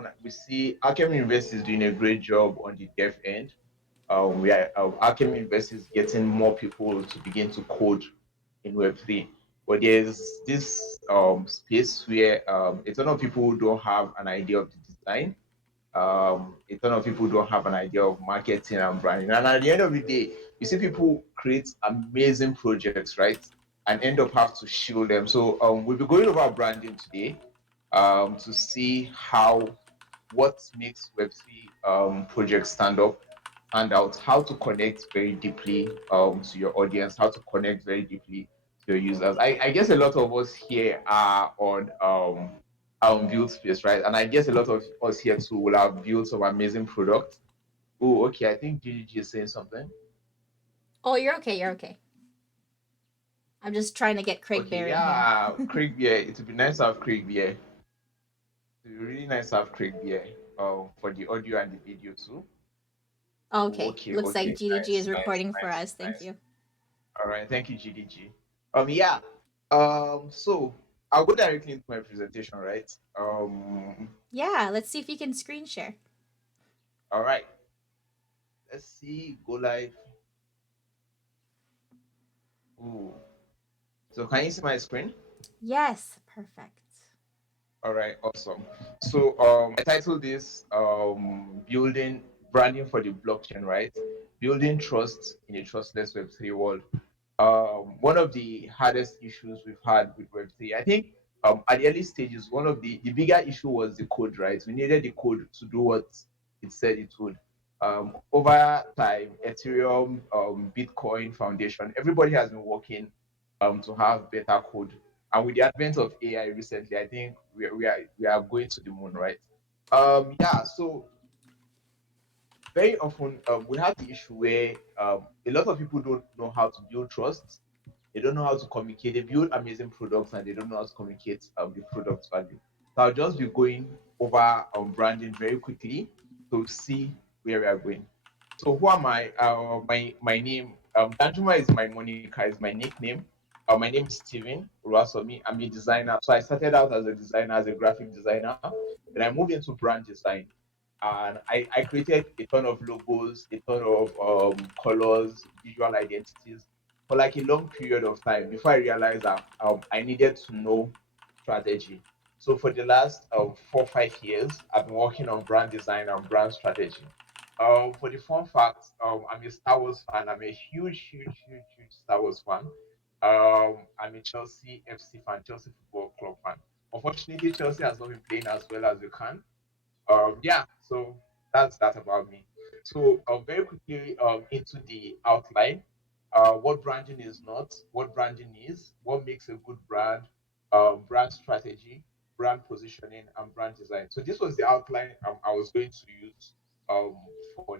often we see Alchemy University is doing a great job on the dev end. We are Alchemy University is getting more people to begin to code in Web3. But there's this space where a ton of people who don't have an idea of the design. A ton of people don't have an idea of marketing and branding. And at the end of the day, you see people create amazing projects, right? And end up have to shield them. So we'll be going over branding today to see how what makes Web3 projects stand out, how to connect very deeply to your audience, how to connect very deeply to your users. I guess a lot of us here are on build space, right? And I guess a lot of us here too will have built some amazing products. Oh, okay. I think GGG is saying something. Oh, you're okay. You're okay. I'm just trying to get Craig Okay, Bear in here. yeah, Craig Beer. It would be nice to have Craig Beer. It would be really nice to have Craig Beer for the audio and the video too. Oh, Okay. okay, Looks like okay, GDG nice, is nice, recording for nice, us. Thank nice. you. All right, thank you, GDG. Yeah. So I'll go directly into my presentation, right? Yeah, let's see if you can screen share. All right. Let's see. Go live. Ooh. So can you see my screen? Yes, perfect. All right, awesome. So I titled this building branding for the blockchain, right? Building trust in a trustless Web3 world. One of the hardest issues we've had with Web3, I think at the early stages, one of the bigger issue was the code, right? We needed the code to do what it said it would. Over time, Ethereum, Bitcoin Foundation, everybody has been working to have better code. And with the advent of AI recently, I think we are going to the moon, right? Yeah. So very often we have the issue where a lot of people don't know how to build trust. They don't know how to communicate. They build amazing products and they don't know how to communicate the product value. So I'll just be going over branding very quickly to see where we are going. So who am I? My name Danjuma is my moniker, is my nickname. My name is Steven Urasomi. I'm a designer. So I started out as a designer, as a graphic designer. Then I moved into brand design and I created a ton of logos, a ton of colors, visual identities for like a long period of time before I realized that I needed to know strategy. So for the last 4 5 years, I've been working on brand design and brand strategy. For the fun fact, I'm a Star Wars fan. I'm a huge, huge, huge, huge Star Wars fan. I'm a Chelsea FC fan, Chelsea Football Club fan. Unfortunately, Chelsea has not been playing as well as they can. Yeah, so that's that about me. So very quickly into the outline. What branding is not, what branding is, what makes a good brand, brand strategy, brand positioning, and brand design. So this was the outline I was going to use um, for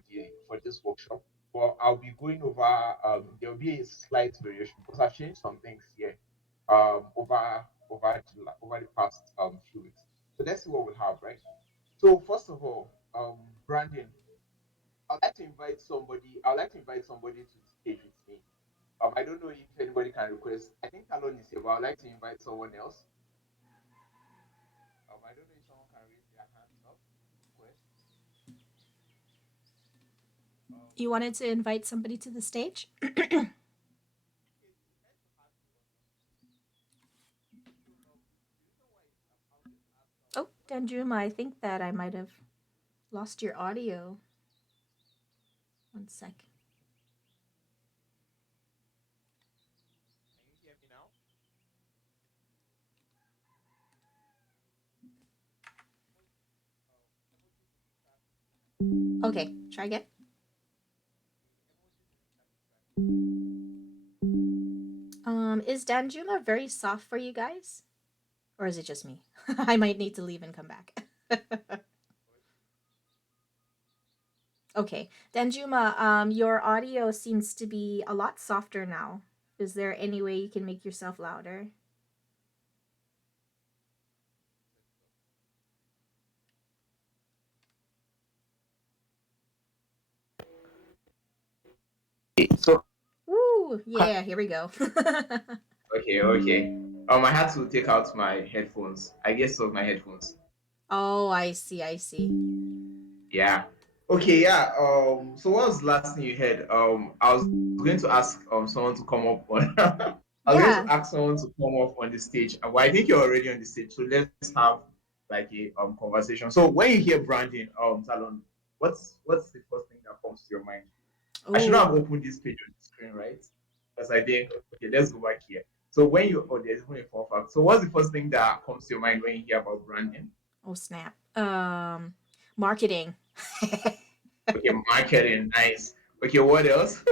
this workshop. But I'll be going over. There will be a slight variation because I've changed some things here over the past few weeks. So let's see what we have, right? So first of all, branding. I'd like to invite somebody to the stage with me. I don't know if anybody can request. I think Talon is here, but I'd like to invite someone else. I don't know if someone can raise their hands up. Request. Um, You wanted to invite somebody to the stage? okay, it's meant to have you on. So the reason why is I'll just ask Oh, what are Danjuma, I think that I might have lost your audio. One sec. can you hear me now? Emojis in the chat. Okay, try again. Emojis in the chat if you can hear me. Is Danjuma very soft for you guys? Or is it just me? I might need to leave and come back. Okay. Danjuma, your audio seems to be a lot softer now. Is there any way you can make yourself louder? So Woo! Yeah, here we go. okay, okay. I had to take out my headphones. I guess of my headphones. Oh, I see. I see. Yeah. Okay, yeah. So what was the last thing you heard? I was going to ask someone to come up on I was going to Yeah. ask someone to come up on the stage. Well, I think you're already on the stage, so let's have like a conversation. So when you hear branding, Talon, what's the first thing that comes to your mind? I should not Oh, have opened this page on the screen, right? Because I think okay, let's go back here. So when you there's even a fun fact. So what's the first thing that comes to your mind when you hear about branding? oh snap. Marketing. Okay, marketing, nice. Okay, what else?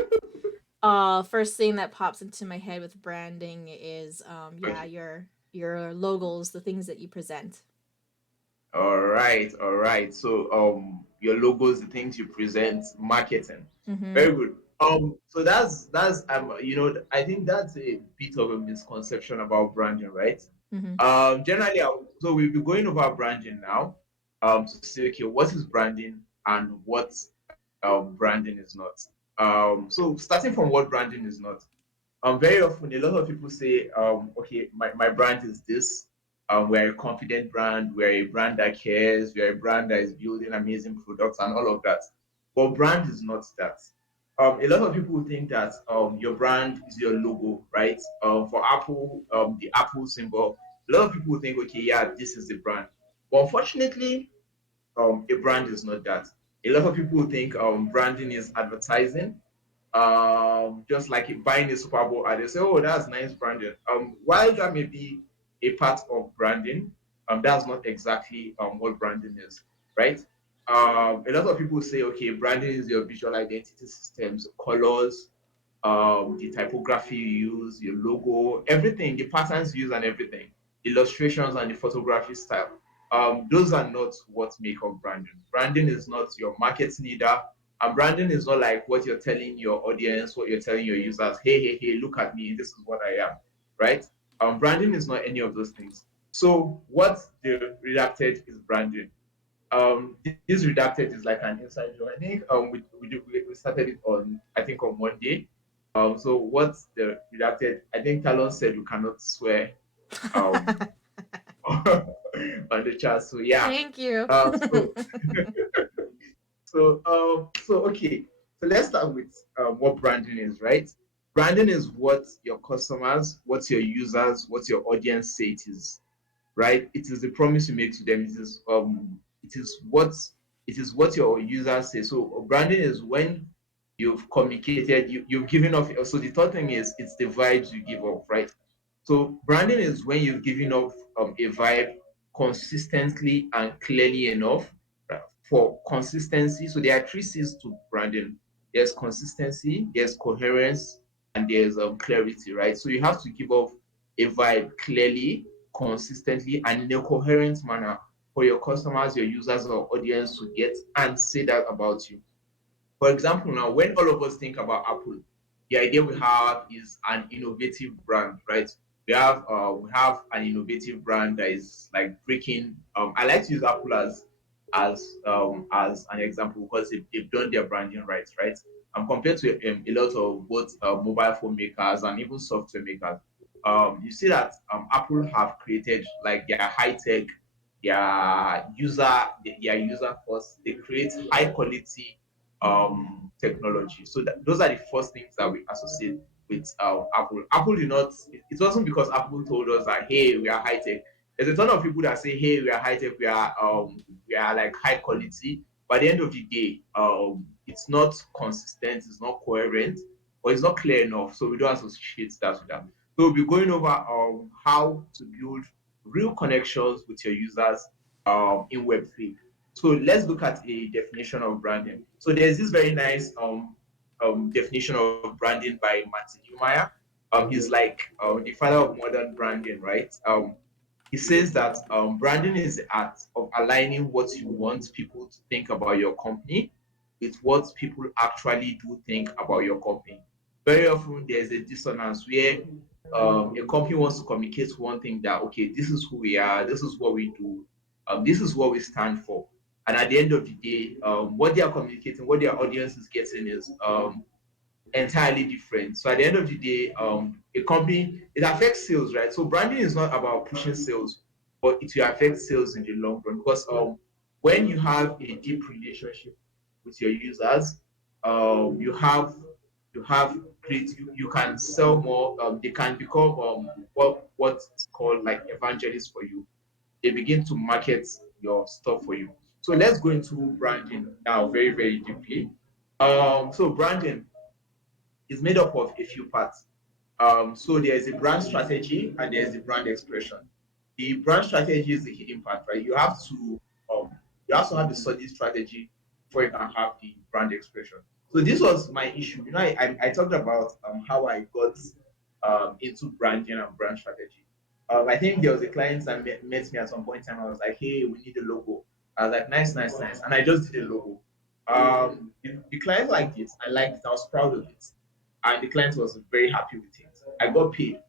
First thing that pops into my head with branding is yeah, Okay. your logos, the things that you present. All right, all right. So your logos, the things you present, marketing. Mm-hmm. Very good. So that's I think that's a bit of a misconception about branding, right? Mm-hmm. Generally so we'll be going over branding now. To see okay, what is branding and what branding is not. So starting from what branding is not. Very often, a lot of people say, okay, my brand is this. We're a confident brand. We're a brand that cares. We're a brand that is building amazing products and all of that. But brand is not that. A lot of people think that your brand is your logo, right? For Apple, the Apple symbol. A lot of people think, okay, yeah, this is the brand. But unfortunately, a brand is not that. A lot of people think branding is advertising, just like buying a Super Bowl ad. They say, "Oh, that's nice branding." While that may be a part of branding, that's not exactly what branding is, right? A lot of people say, "Okay, branding is your visual identity systems, colors, the typography you use, your logo, everything, the patterns you use, and everything, illustrations and the photography style." Those are not what make up branding. Branding is not your market leader, and branding is not like what you're telling your audience, what you're telling your users. Hey, hey, hey, look at me. This is what I am, right? Branding is not any of those things. So what the redacted is branding. This redacted is like an inside joke. I think we started it on I think on Monday. So what's the redacted? I think Talon said you cannot swear um on the chat. So yeah. Thank you. Uh, so so okay. So let's start with what branding is, right? Branding is what your customers, what your users, what your audience say it is, right? It is the promise you make to them. It is what your users say. So branding is when you've communicated, you've given off. So the third thing is it's the vibes you give off, right? So branding is when you've given off a vibe consistently and clearly enough, right, for consistency. So there are three C's to branding. There's consistency, there's coherence, and there's clarity, right? So you have to give off a vibe clearly, consistently, and in a coherent manner for your customers, your users, or audience to get and say that about you. For example, now when all of us think about Apple, the idea we have is an innovative brand, right? We have an innovative brand that is like breaking. I like to use Apple as an example because they've done their branding right? Compared to a lot of both mobile phone makers and even software makers, you see that Apple have created like their high tech, their user first. They create high quality technology. So those are the first things that we associate with Apple. Apple did not. It wasn't because Apple told us that hey, we are high tech. There's a ton of people that say hey, we are high tech. We are like high quality. But at the end of the day, it's not consistent. It's not coherent, or it's not clear enough. So we don't associate that with that. So we'll be going over how to build real connections with your users in Web3. So let's look at a definition of branding. So there's this very nice definition of branding by Martin Neumeyer. He's like the father of modern branding, right? He says that branding is the art of aligning what you want people to think about your company with what people actually do think about your company. Very often there's a dissonance where a company wants to communicate one thing that okay, this is who we are, this is what we do, this is what we stand for, and at the end of the day, what they are communicating, what their audience is getting is entirely different. So at the end of the day, a company, it affects sales, right? So branding is not about pushing sales. but it will affect sales in the long run because when you have a deep relationship with your users, you have great you can sell more. They can become what's called like evangelists for you. They begin to market your stuff for you. So let's go into branding now very, very deeply. So branding is made up of a few parts. So there is a brand strategy and there is the brand expression. The brand strategy is the hidden part, right? Um, you have to have a solid strategy before you can have the brand expression. So this was my issue. You know, I talked about how I got into branding and brand strategy. I think there was a client that met me at some point in time. I was like, hey, we need a logo. I was like, nice, nice, nice. And I just did a logo. The client liked it. I liked it. I was proud of it. And the client was very happy with it. I got paid.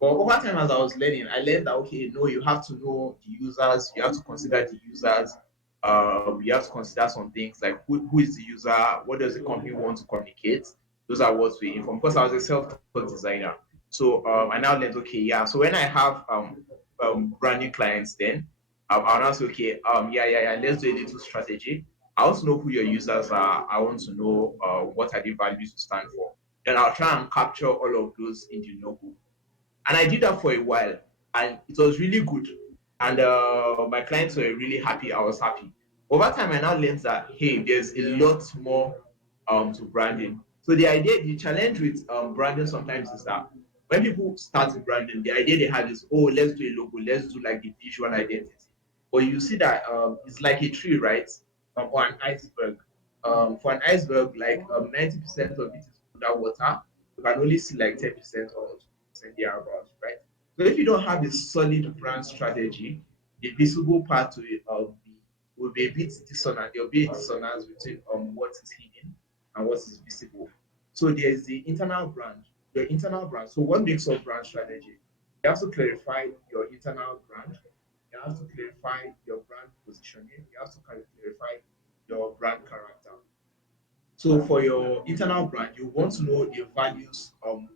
But over time, as I was learning, I learned that okay, no, you have to know the users, you have to consider the users, you have to consider some things like who is the user, what does the company want to communicate. Those are what we inform. Because I was a self-taught designer, so I now learned okay, yeah. So when I have branding clients, then I'll now say okay, yeah, let's do a little strategy. I want to know who your users are. I want to know what are the values you stand for. Then I'll try and capture all of those in the logo. And I did that for a while, and it was really good. And my clients were really happy. I was happy. Over time, I now learned that hey, there's a lot more to branding. So the challenge with branding sometimes is that when people start branding, the idea they have is oh, let's do a logo, let's do like the visual identity. But you see that it's like a tree, right? Or an iceberg. For an iceberg, like 90% of it is underwater. You can only see like 10% or 20% thereabouts, right? So if you don't have a solid brand strategy, the visible part to it will be a bit dissonant. There will be a dissonance between what is hidden and what is visible. So there's the internal brand, your internal brand. So what makes up brand strategy? You have to clarify your internal brand. You have to clarify your brand positioning. You have to clarify your brand character. So for your internal brand, you want to know the values.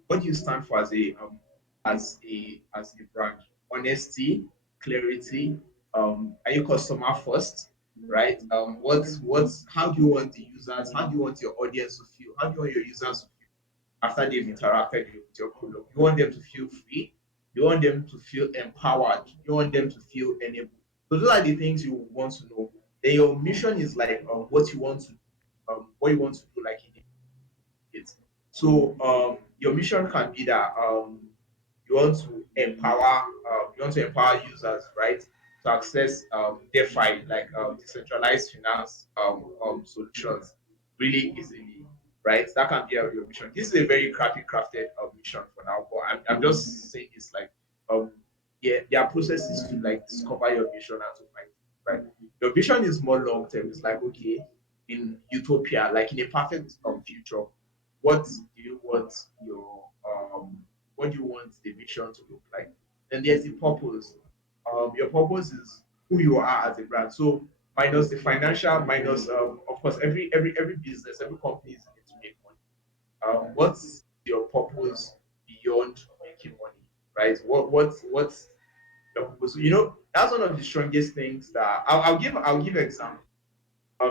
What do you stand for as a brand? Honesty, clarity. Are you customer first? Right. What's how do you want the users? How do you want your audience to feel? How do you want your users to feel after they've interacted with your product? You want them to feel free. You want them to feel empowered. You want them to feel enabled. So those are the things you want to know. Then your mission is like what you want to do like in it. So your mission can be that you want to empower users, right, to access DeFi like decentralized finance solutions really easily, right? That can be your mission. This is a very crafted mission for now, but I'm just saying it's like um yeah, there are processes to like discover your mission and to find it, right? Your vision is more long term. It's like okay, in utopia, like in a perfect future, what do you want what do you want the vision to look like? Then there's the purpose. Your purpose is who you are as a brand. So minus the financial, minus of course every business, every company is in it to make money. What's your purpose beyond making money? Right? What's your purpose? So, you know, that's one of the strongest things that I'll give an example.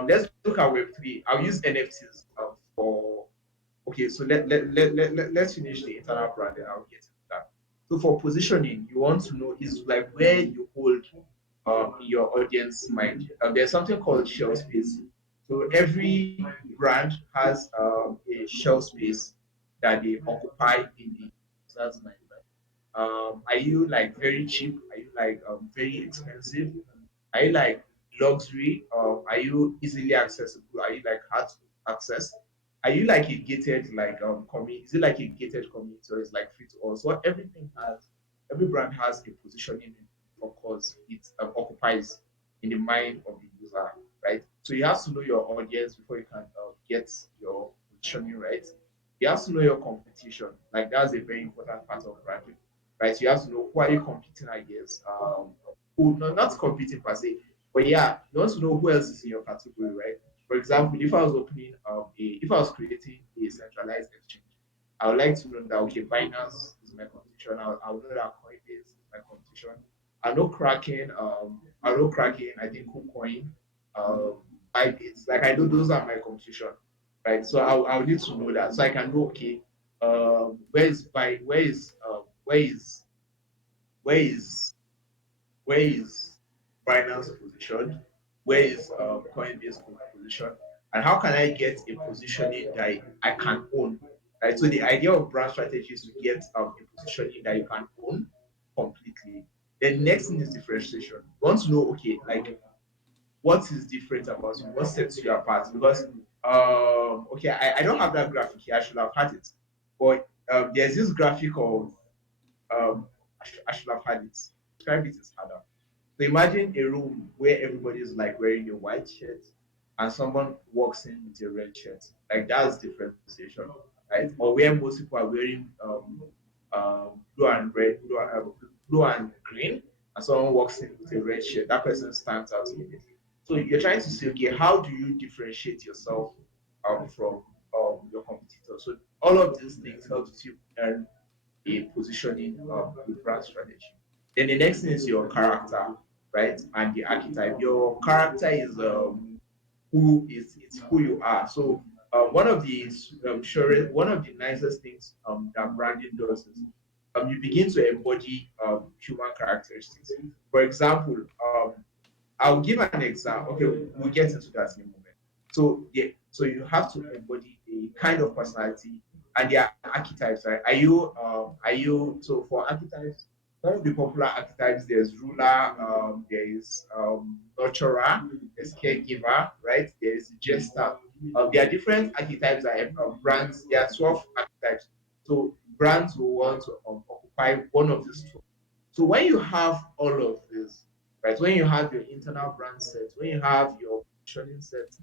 Let's look at Web3. I'll use NFTs for okay, so let's finish the internal brand and I'll get into that. So for positioning, you want to know is like where you hold your audience mind. There's something called shelf space. So every brand has a shelf space that they occupy in the user's mind. Right? Are you like very cheap? Are you like very expensive? Are you like luxury? Or are you easily accessible? Are you like hard to access? Are you like a gated like community? Is it like a gated community or is like free to all? So every brand has a positioning of course it occupies in the mind of the user, right? So you have to know your audience before you can get your positioning right. You have to know your competition. Like that's a very important part of branding, right? You have to know who are you competing against. Who not competing per se, but yeah, you want to know who else is in your category, right? For example, if I was creating a centralized exchange, I would like to know that okay, Binance is my competition. I would know that Coinbase is my competition. I know Kraken, I think KuCoin, um, Bybit. Like I know those are my competition, right? So I'll need to know that so I can know okay, where is by where is where is Binance positioned, where is Coinbase positioned, and how can I get a positioning that I can own, right? So the idea of brand strategy is to get a positioning that you can own completely. Then next thing is differentiation. You want to know, okay, like what is different about you, what sets you apart? Because okay, I don't have that graphic here. I should have had it, but there's this graphic of I should have had it. Describe it is harder. So imagine a room where everybody is like wearing a white shirt and someone walks in with a red shirt. Like that's differentiation, right? Or where most people are wearing blue and red, blue and green, and someone walks in with a red shirt. That person stands out immediately. So you're trying to say, okay, how do you differentiate yourself from your competitor? So all of these things helps you earn a positioning a brand strategy. Then the next thing is your character, right? And the archetype. Your character is who is it's who you are. So one of the nicest things that branding does is you begin to embody human characteristics. For example, I'll give an example. Okay, we'll get into that in a moment. So yeah, so you have to embody a kind of personality, and there are archetypes, right? Are you so for archetypes? Some of the popular archetypes, there's ruler, there is nurturer, there's caregiver, right? There is jester. There are different archetypes that have brands. There are 12 archetypes. So brands will want to occupy one of these 12. So when you have all of this, right? When you have your internal brand set, when you have your positioning set,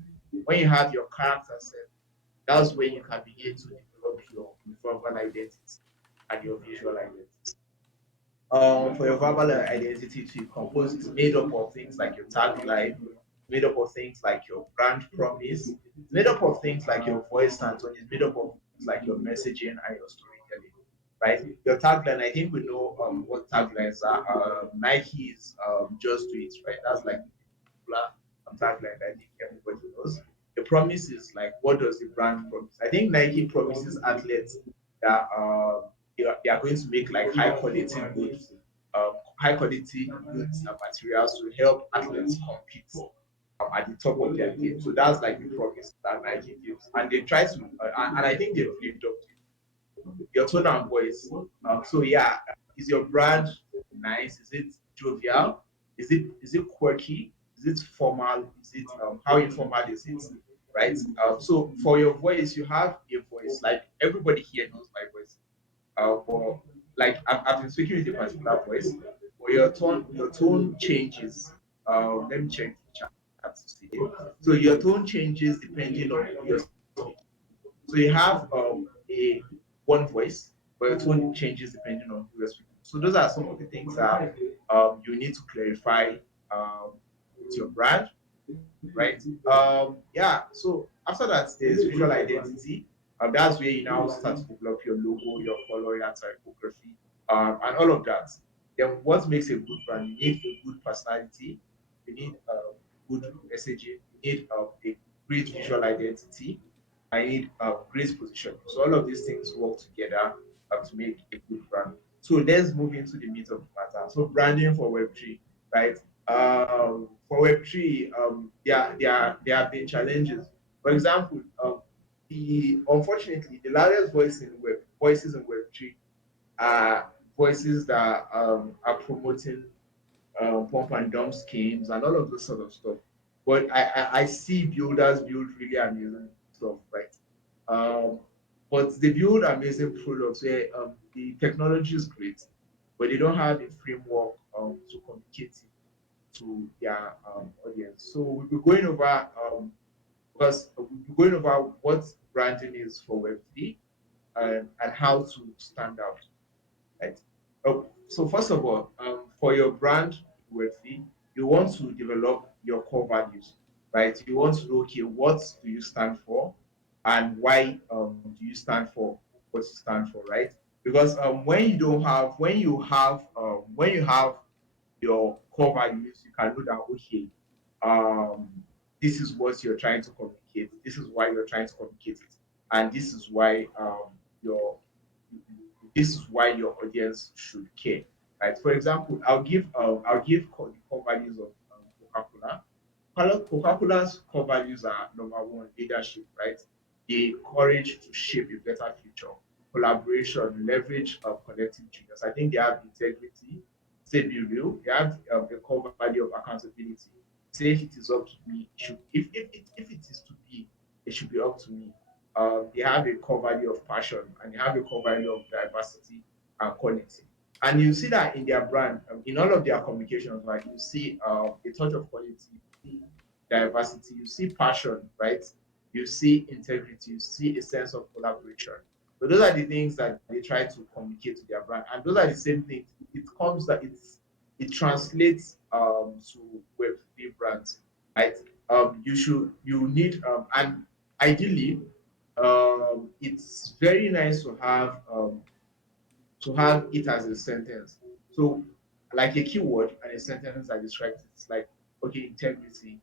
when you have your character set, that's when you can begin to develop your verbal identity and your visual identity. For your verbal identity to compose is made up of things like your tagline, made up of things like your brand promise, it's made up of things like your voice and tone, it's made up of things like your messaging and your storytelling. Right? Your tagline, I think we know what taglines are. Nike is just do it, right? That's like popular tagline that I think everybody knows. The promise is like, what does the brand promise? I think Nike promises athletes that they are going to make like high quality goods and materials to help athletes compete at the top of their game. So that's like the promise that Nike gives, and they try to, and I think they've lived up to your tone and voice. So yeah, is your brand nice? Is it jovial? Is it quirky? Is it formal? Is it how informal is it? Right. So for your voice, you have a voice. Like everybody here knows my voice. For like I've been speaking with a particular voice. For your tone changes. Let me check the chat to see it. So your tone changes depending on who you're speaking. So you have a one voice, but your tone changes depending on who you're speaking. So those are some of the things that you need to clarify with your brand, right? Yeah. So after that, there's visual identity. That's where you now start to develop your logo, your color, your typography, and all of that. Then what makes a good brand? You need a good personality. You need good messaging. You need a great visual identity. I need great positioning. So all of these things work together to make a good brand. So let's move into the meat of the matter. So branding for Web3, right? For Web3, there have been challenges. For example, the unfortunately the loudest voices in Web3 are voices that are promoting pump and dump schemes and all of this sort of stuff. But I see builders build really amazing stuff, right? Um, but they build amazing products where the technology is great, but they don't have a framework to communicate it to their audience. So we'll be going over because we'll be going over what branding is for Web3 and how to stand out, right? So first of all, for your brand worthy, you want to develop your core values, right? You want to know, okay, what do you stand for, and why do you stand for what you stand for, right? Because when you don't have, when you have your core values, you can know that okay, um, this is what you're trying to communicate. This is why you're trying to communicate it, and this is why your this is why your audience should care. Right. For example, I'll give the core values of Coca-Cola. Coca-Cola's core values are number one, leadership, right? The courage to shape a better future, collaboration, leverage collective genius. I think they have integrity, say be real. They have a core value of accountability. Say if it is up to me, it should if it is to be, it should be up to me. They have a core value of passion and they have a core value of diversity and quality. And you see that in their brand, in all of their communications, right? You see a touch of quality, you see diversity, you see passion, right? You see integrity, you see a sense of collaboration. So those are the things that they try to communicate to their brand, and those are the same things. It comes that it translates to Web3 brands, right? You need and ideally it's very nice to have it as a sentence. So, like a keyword and a sentence that describes it. It's like, okay, integrity.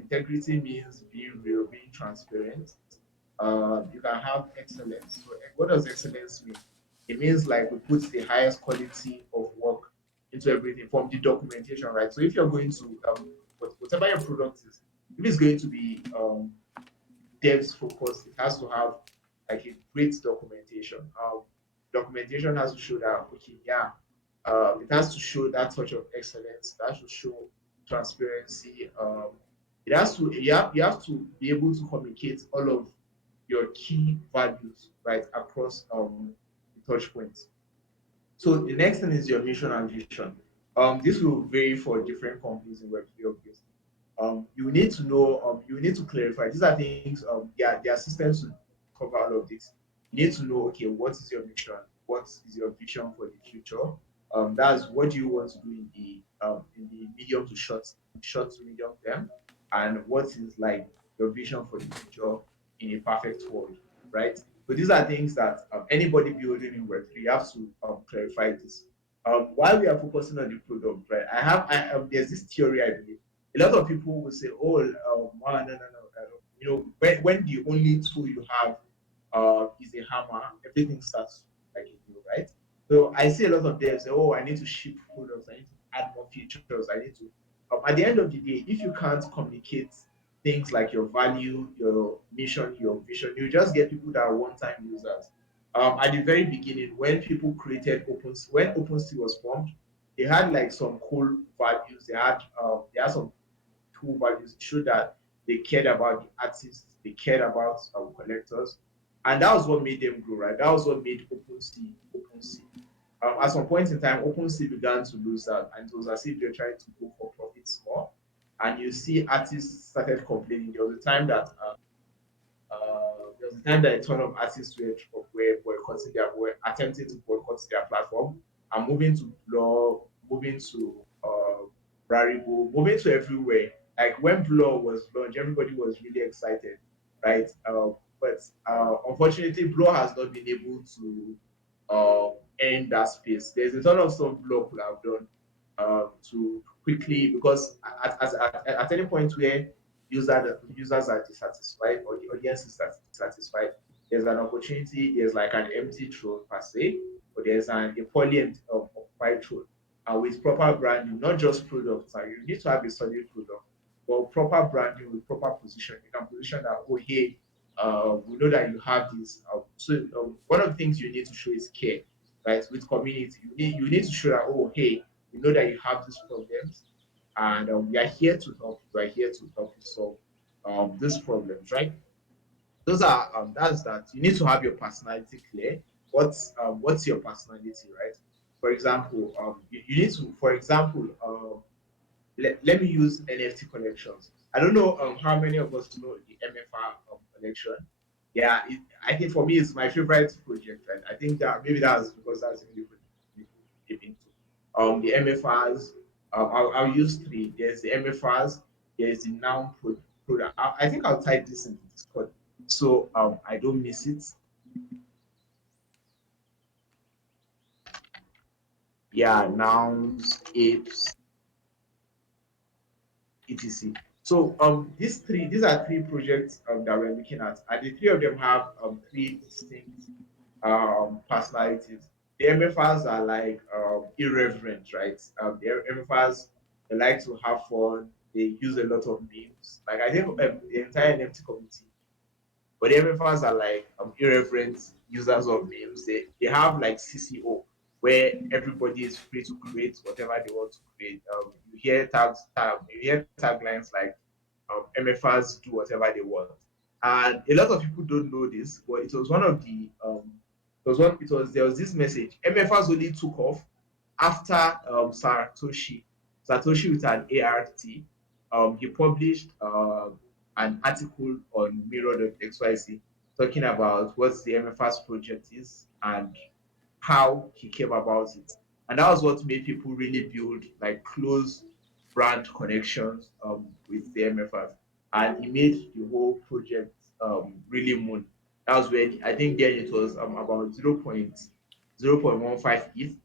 Integrity means being real, being transparent. You can have excellence. So, what does excellence mean? It means like we put the highest quality of work into everything from the documentation, right? So, if you're going to whatever your product is, if it's going to be devs focused, it has to have like a great documentation. Documentation has to show that okay, yeah, it has to show that touch of excellence. That should show transparency. It has to you have to be able to communicate all of your key values right across the touch points. So the next thing is your mission and vision. This will vary for different companies in Web3, obviously. You need to know, you need to clarify. These are things, there are systems to cover all of this. You need to know, okay, what is your mission? What is your vision for the future? That's what do you want to do in the medium to short to medium term, and what is like your vision for the future in a perfect world, right? So these are things that anybody building in Web3 you have to clarify this. While we are focusing on the product, right? There's this theory I believe. A lot of people will say, "Oh, wow, no, no, no." When the only tool you have is a hammer, everything starts like a new, right? So I see a lot of them say, "Oh, I need to ship products. I need to add more features. I need to." At the end of the day, if you can't communicate things like your value, your mission, your vision, you just get people that are one-time users. At the very beginning, when people created when OpenSea was formed, they had like some cool values. They had some cool values. It showed that they cared about the artists, they cared about collectors, and that was what made them grow. Right, that was what made OpenSea. At some point in time, OpenSea began to lose that, and it was as if they're trying to go for profits more. And you see artists started complaining. There was a time that a ton of artists were boycotting were attempting to boycott their platform and moving to Blur, moving to Rarible, moving to everywhere. Like when Blur was launched, everybody was really excited, right? But unfortunately, Blur has not been able to uh, earn that space. There's a ton of stuff Blur could have done to quickly because at any point where users are dissatisfied or the audience is dissatisfied, there's an opportunity, there's like an empty throne per se, but there's a poorly occupied throne. And with proper branding, not just products, you need to have a solid product, but proper branding with proper position. You can position that, oh, hey, we know that you have this. One of the things you need to show is care, right? With community, you need to show that, oh, hey, we know that you have these problems and we are here to help you. We are here to help you solve these problems, right? Those are that's that. You need to have your personality clear. What's your personality, right? For example, you need to, for example, let me use NFT collections. I don't know how many of us know the MFR collection. Yeah, I think for me it's my favorite project. Right? I think that maybe that's because that's the only project we deep into. The MFRs, I'll use three. There's the MFRs, there's the noun product. I think I'll type this into Discord so I don't miss it. Yeah, nouns, apes. etc. So these are three projects that we're looking at, and the three of them have three distinct personalities. The MFers are like irreverent, right? The MFers, they like to have fun. They use a lot of memes. Like I think the entire NFT community, but the MFers are like irreverent users of memes. They have like CCO where everybody is free to create whatever they want to create. You hear taglines like MFers do whatever they want, and a lot of people don't know this, but it was one of the it was there was this message. MFers only took off after Satoshi with an ART. He published an article on mirror.xyz talking about what the MFS project is and how he came about it. And that was what made people really build like close brand connections with the MFS. And he made the whole project really moon. That was when I think then it was about 0.15 ETH.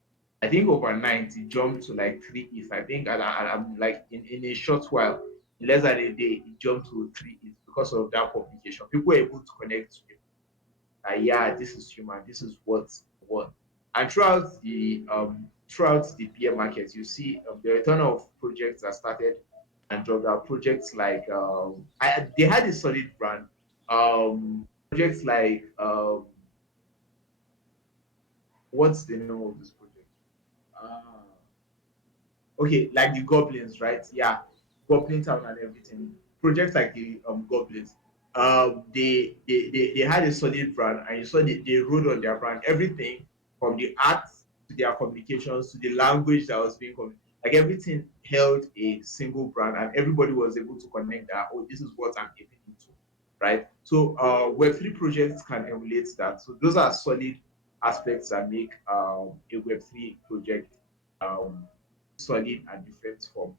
I think overnight it jumped to like 3 ETH. I think, and I'm like in a short while, in less than a day, it jumped to 3 ETH because of that publication. People were able to connect to it. Yeah, this is human. This is what's what. And throughout the beer market, you see there are a ton of projects that started and there are projects like they had a solid brand. Projects like what's the name of this project? Uh, okay, like the goblins, right? Yeah, Goblin Town and everything. Projects like the goblins, they had a solid brand, and you saw they rode on their brand. Everything from the art to their communications to the language that was being like everything held a single brand, and everybody was able to connect that. Oh, this is what I'm getting into, right? So Web3 projects can emulate that. So those are solid aspects that make a Web3 project um, solid and different from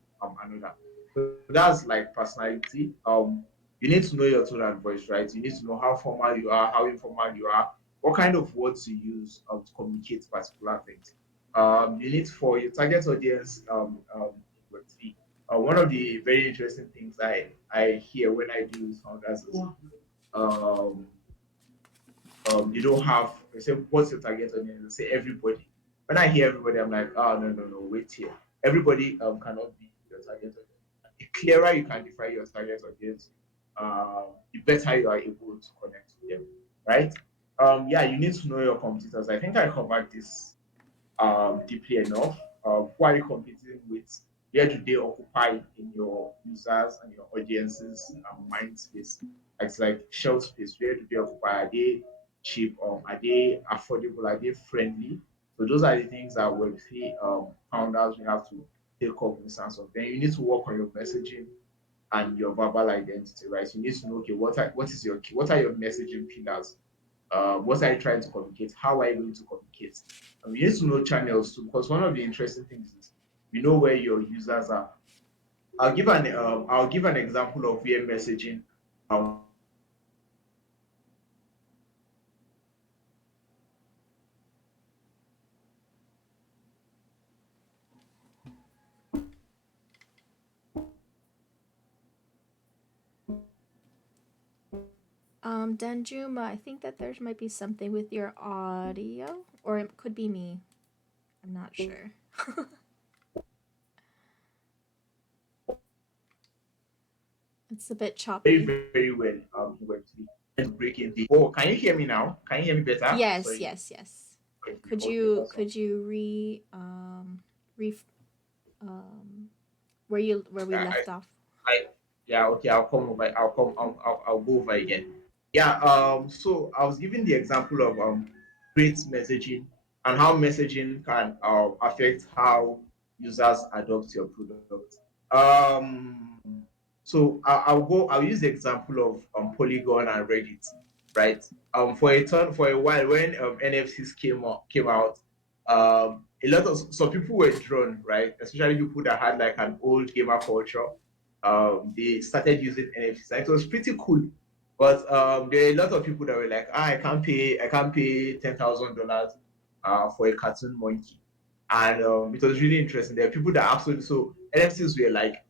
another. So that's like personality. You need to know your tone and voice, right? You need to know how formal you are, how informal you are, what kind of words you use to communicate particular things. You need for your target audience Web3. One of the very interesting things I hear when I deal with founders is um, you don't have they say what's your target audience? They say everybody. When I hear everybody, I'm like, oh no, wait here. Everybody cannot be your target audience. The clearer you can define your target audience, the better you are able to connect with them, right? Yeah, you need to know your competitors. I think I covered this deeply enough. Who are you competing with? Where do they occupy in your users and your audience's mind space? It's like shelf space. Where do they occupy? Are they cheap? Are they affordable? Are they friendly? So those are the things that Web3 founders will have to take cognizance of. Then you need to work on your messaging and your verbal identity, right? So you need to know, okay, what are your messaging pillars? What are you trying to communicate? How are you going to communicate? And you need to know channels too, because one of the interesting things is you know where your users are. I'll give an example of where messaging works well. Danjuma, I think that there might be something with your audio, or it could be me. I'm not sure. It's a bit choppy. Very well in Web3. To break in the oh, can you hear me now? Can you hear me better? Yes, Sorry. yes, yes. Okay, Could okay, you awesome. could you re um where we I, left off? I yeah, okay, I'll come over. I'll go over again. Yeah, so I was giving the example of great messaging and how messaging can affect how users adopt your product. I'll use the example of Polygon and Reddit, right? For a while when NFTs came out, a lot of some people were drawn, right? Especially people that had like an old gamer culture. They started using NFTs, and it was pretty cool. But there are a lot of people that were like, I can't pay $10,000 for a cartoon monkey. and it was really interesting. There are people that absolutely so NFTs were like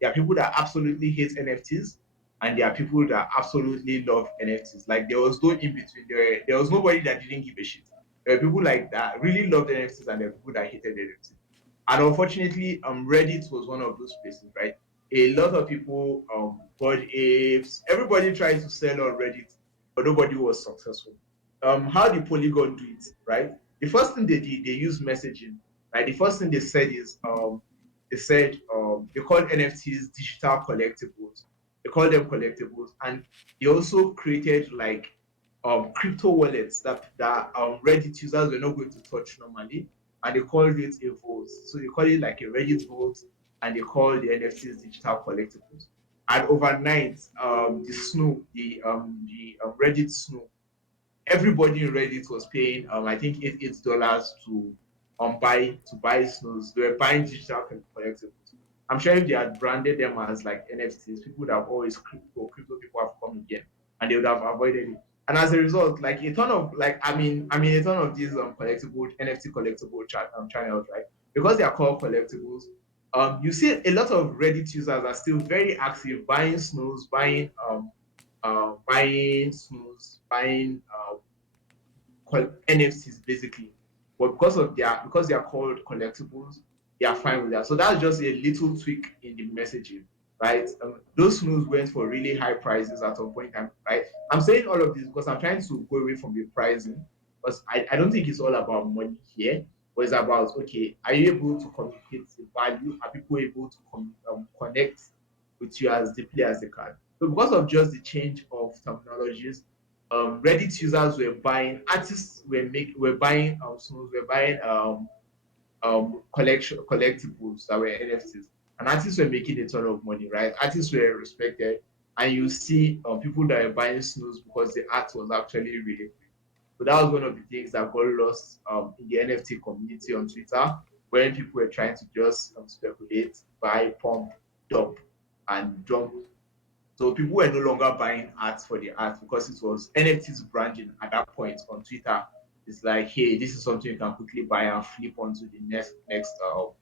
there are people that absolutely hate NFTs, and there are people that absolutely love NFTs. Like there was no in between. There was nobody that didn't give a shit. There were people like that really loved NFTs, and there were people that hated NFTs. And unfortunately, Reddit was one of those places, right? A lot of people, bought apes. Everybody tried to sell on Reddit, but nobody was successful. How did Polygon do it, right? The first thing they did, they used messaging. Right, the first thing they said is, they called NFTs digital collectibles. They call them collectibles, and they also created like crypto wallets that Reddit users were not going to touch normally, and they called it a vault. So they call it like a Reddit vault, and they call the NFTs digital collectibles. And overnight, the Reddit Snow, everybody in Reddit was paying I think $8 to buy snows. They were buying digital collectibles. I'm sure if they had branded them as like NFTs, people would have always crypto people have come again and they would have avoided it. And as a result, like a ton of like I mean a ton of these collectible NFT collectible channels, right? Because they are called collectibles, you see a lot of Reddit users are still very active buying snows, buying snows, buying NFTs basically. But because they are called collectibles, they are fine with that. So that's just a little tweak in the messaging, right? Those snooze went for really high prices at some point in time, right? I'm saying all of this because I'm trying to go away from the pricing, because I don't think it's all about money here, but it's about, okay, are you able to communicate the value? Are people able to connect with you as deeply as they can? So because of just the change of terminologies, Reddit users were buying, artists were buying snows, were buying collectibles that were NFTs, and artists were making a ton of money, right? Artists were respected, and you see people that were buying snows because the art was actually really great. So that was one of the things that got lost in the NFT community on Twitter, when people were trying to just speculate, buy, pump, dump, and dump. So people were no longer buying art for the art because it was NFTs branding at that point on Twitter. It's like, hey, this is something you can quickly buy and flip onto the next to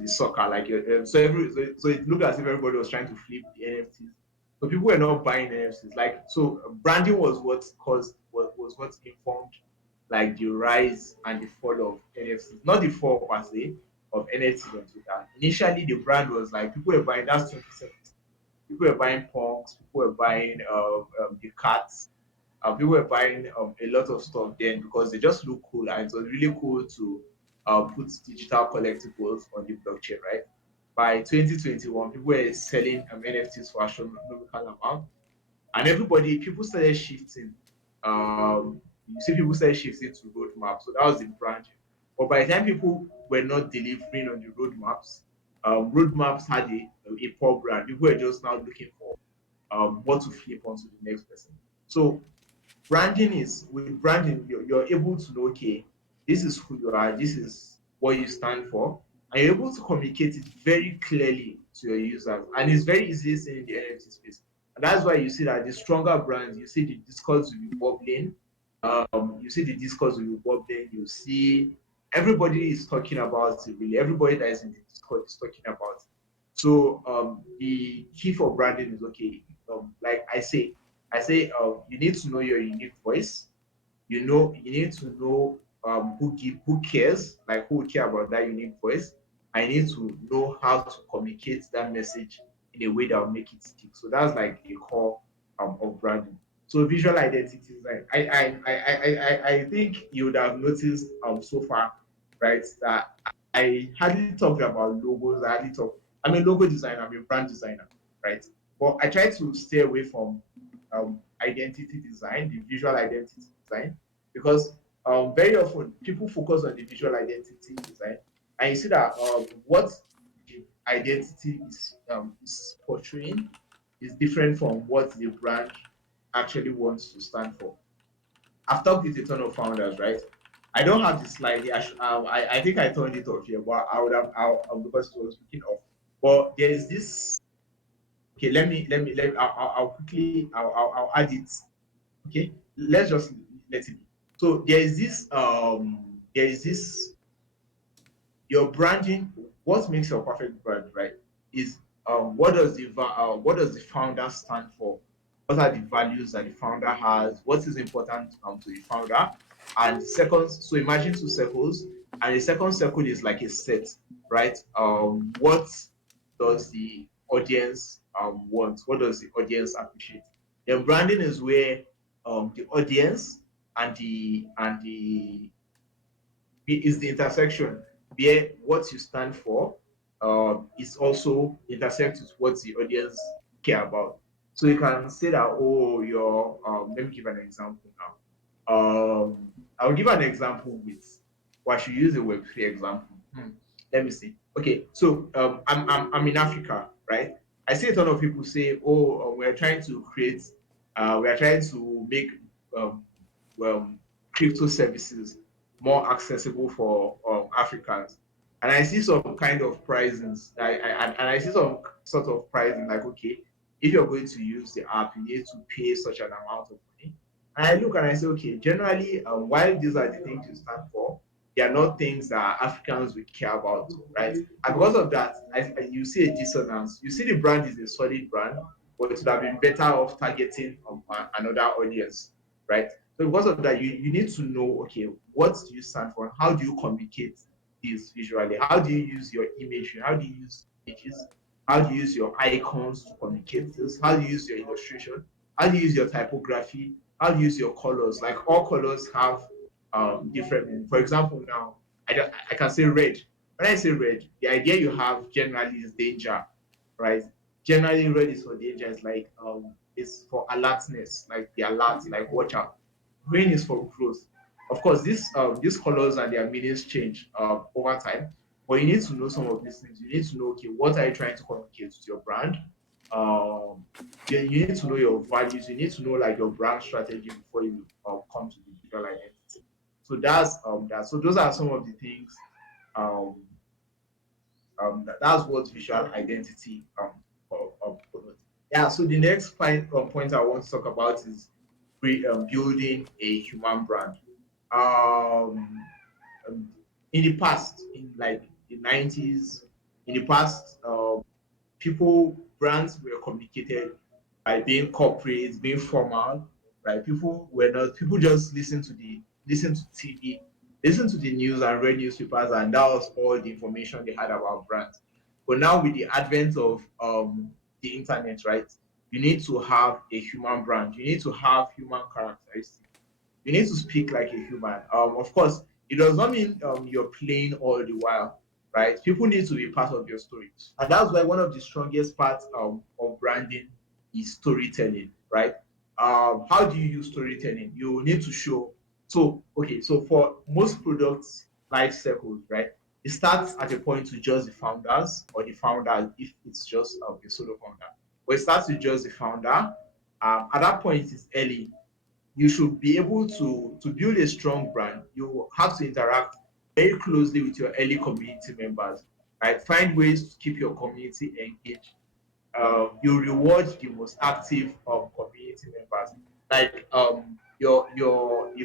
the soccer. Like so it looked as if everybody was trying to flip the NFTs. So people were not buying NFTs. Like so, branding was what caused was what informed like the rise and the fall of NFTs. Not the fall per se of NFTs on Twitter. Initially, the brand was like people were buying. That's 2017. People were buying punks, people were buying the cats, people were buying a lot of stuff then because they just look cool, and it was really cool to put digital collectibles on the blockchain, right? By 2021, people were selling NFTs for astronomical amount, and people started shifting. You see, people started shifting to roadmaps, so that was the branch. But by the time people were not delivering on the roadmaps, roadmaps had a poor brand. People were just now looking for what to flip onto the next person. So branding is with branding, you're able to know, okay, this is who you are, this is what you stand for, and you're able to communicate it very clearly to your users. And it's very easy in the NFT space. And that's why you see that the stronger brands, you see the discourse will be bubbling. You see the discourse will be bubbling. You see everybody is talking about it. Really, everybody that is in the Discord is talking about it. So the key for branding is, okay. Like I say, you need to know your unique voice. You need to know who cares, like who will care about that unique voice. I need to know how to communicate that message in a way that will make it stick. So that's like the core of branding. So visual identity is like I think you would have noticed so far, right, that I hardly talked about logos. I hardly talk. I'm a logo designer. I'm a brand designer, right? But I try to stay away from identity design, the visual identity design, because very often people focus on the visual identity design, and you see that what the identity is portraying is different from what the brand actually wants to stand for. I've talked with a ton of founders, right? I don't have the slide here. I think I turned it off here, but I would have because it was speaking off. But there is this. Okay, I'll quickly I'll add it. Okay, let's just let it be. So there is this your branding, what makes your perfect brand, right, is what does the founder stand for? What are the values that the founder has? What is important to the founder? And second, so imagine two circles, and the second circle is like a set, right? What does the audience want? What does the audience appreciate? Then branding is where the audience and the is the intersection where what you stand for is also intersect with what the audience care about. So you can say that, oh, your let me give an example now. I'll give an example with, well, I should use a Web3 example. Let me see. Okay, so I'm in Africa, right? I see a ton of people say, oh, we're trying to create, we are trying to make um, um, crypto services more accessible for Africans. And I see some kind of pricings. And I see some sort of pricing like, okay, if you're going to use the app, you need to pay such an amount of money. And I look and I say, okay, generally, while these are the things you stand for, they are not things that Africans would care about, right? And because of that, you see a dissonance. You see the brand is a solid brand, but it would have been better off targeting another audience, right? So because of that, you need to know, okay, what do you stand for? How do you communicate this visually? How do you use your imagery? How do you use images? How do you use your icons to communicate this? How do you use your illustration? How do you use your typography? How do you use your colors? Like all colors have different meaning. For example, now I can say red. When I say red, the idea you have generally is danger, right? Generally, red is for danger. It's like it's for alertness, like the alert, like watch out. Green is for growth. Of course, these colors and their meanings change over time, but you need to know some of these things. You need to know, okay, what are you trying to communicate with your brand? Um, you need to know your values. You need to know like your brand strategy before you come to the visual identity. So that's that. So those are some of the things um, that's what visual identity connotes. Yeah. So the next point I want to talk about is building a human brand. Um, um, in the past, in like the 90s, in the past, people brands were communicated by being corporate, being formal, right? People just listen to TV, listen to the news and read newspapers, and that was all the information they had about brands. But now with the advent of the internet, right? You need to have a human brand. You need to have human characteristics. You need to speak like a human. Of course, it does not mean you're playing all the while, right? People need to be part of your story, and that's why one of the strongest parts of branding is storytelling, right? How do you use storytelling? You need to show. So, okay, so for most products life cycles, right? It starts at a point with just the founders or the founder if it's just a solo founder. But it starts with just the founder. At that point, it's early. You should be able to build a strong brand. You have to interact very closely with your early community members, right? Find ways to keep your community engaged. You reward the most active community members. Like your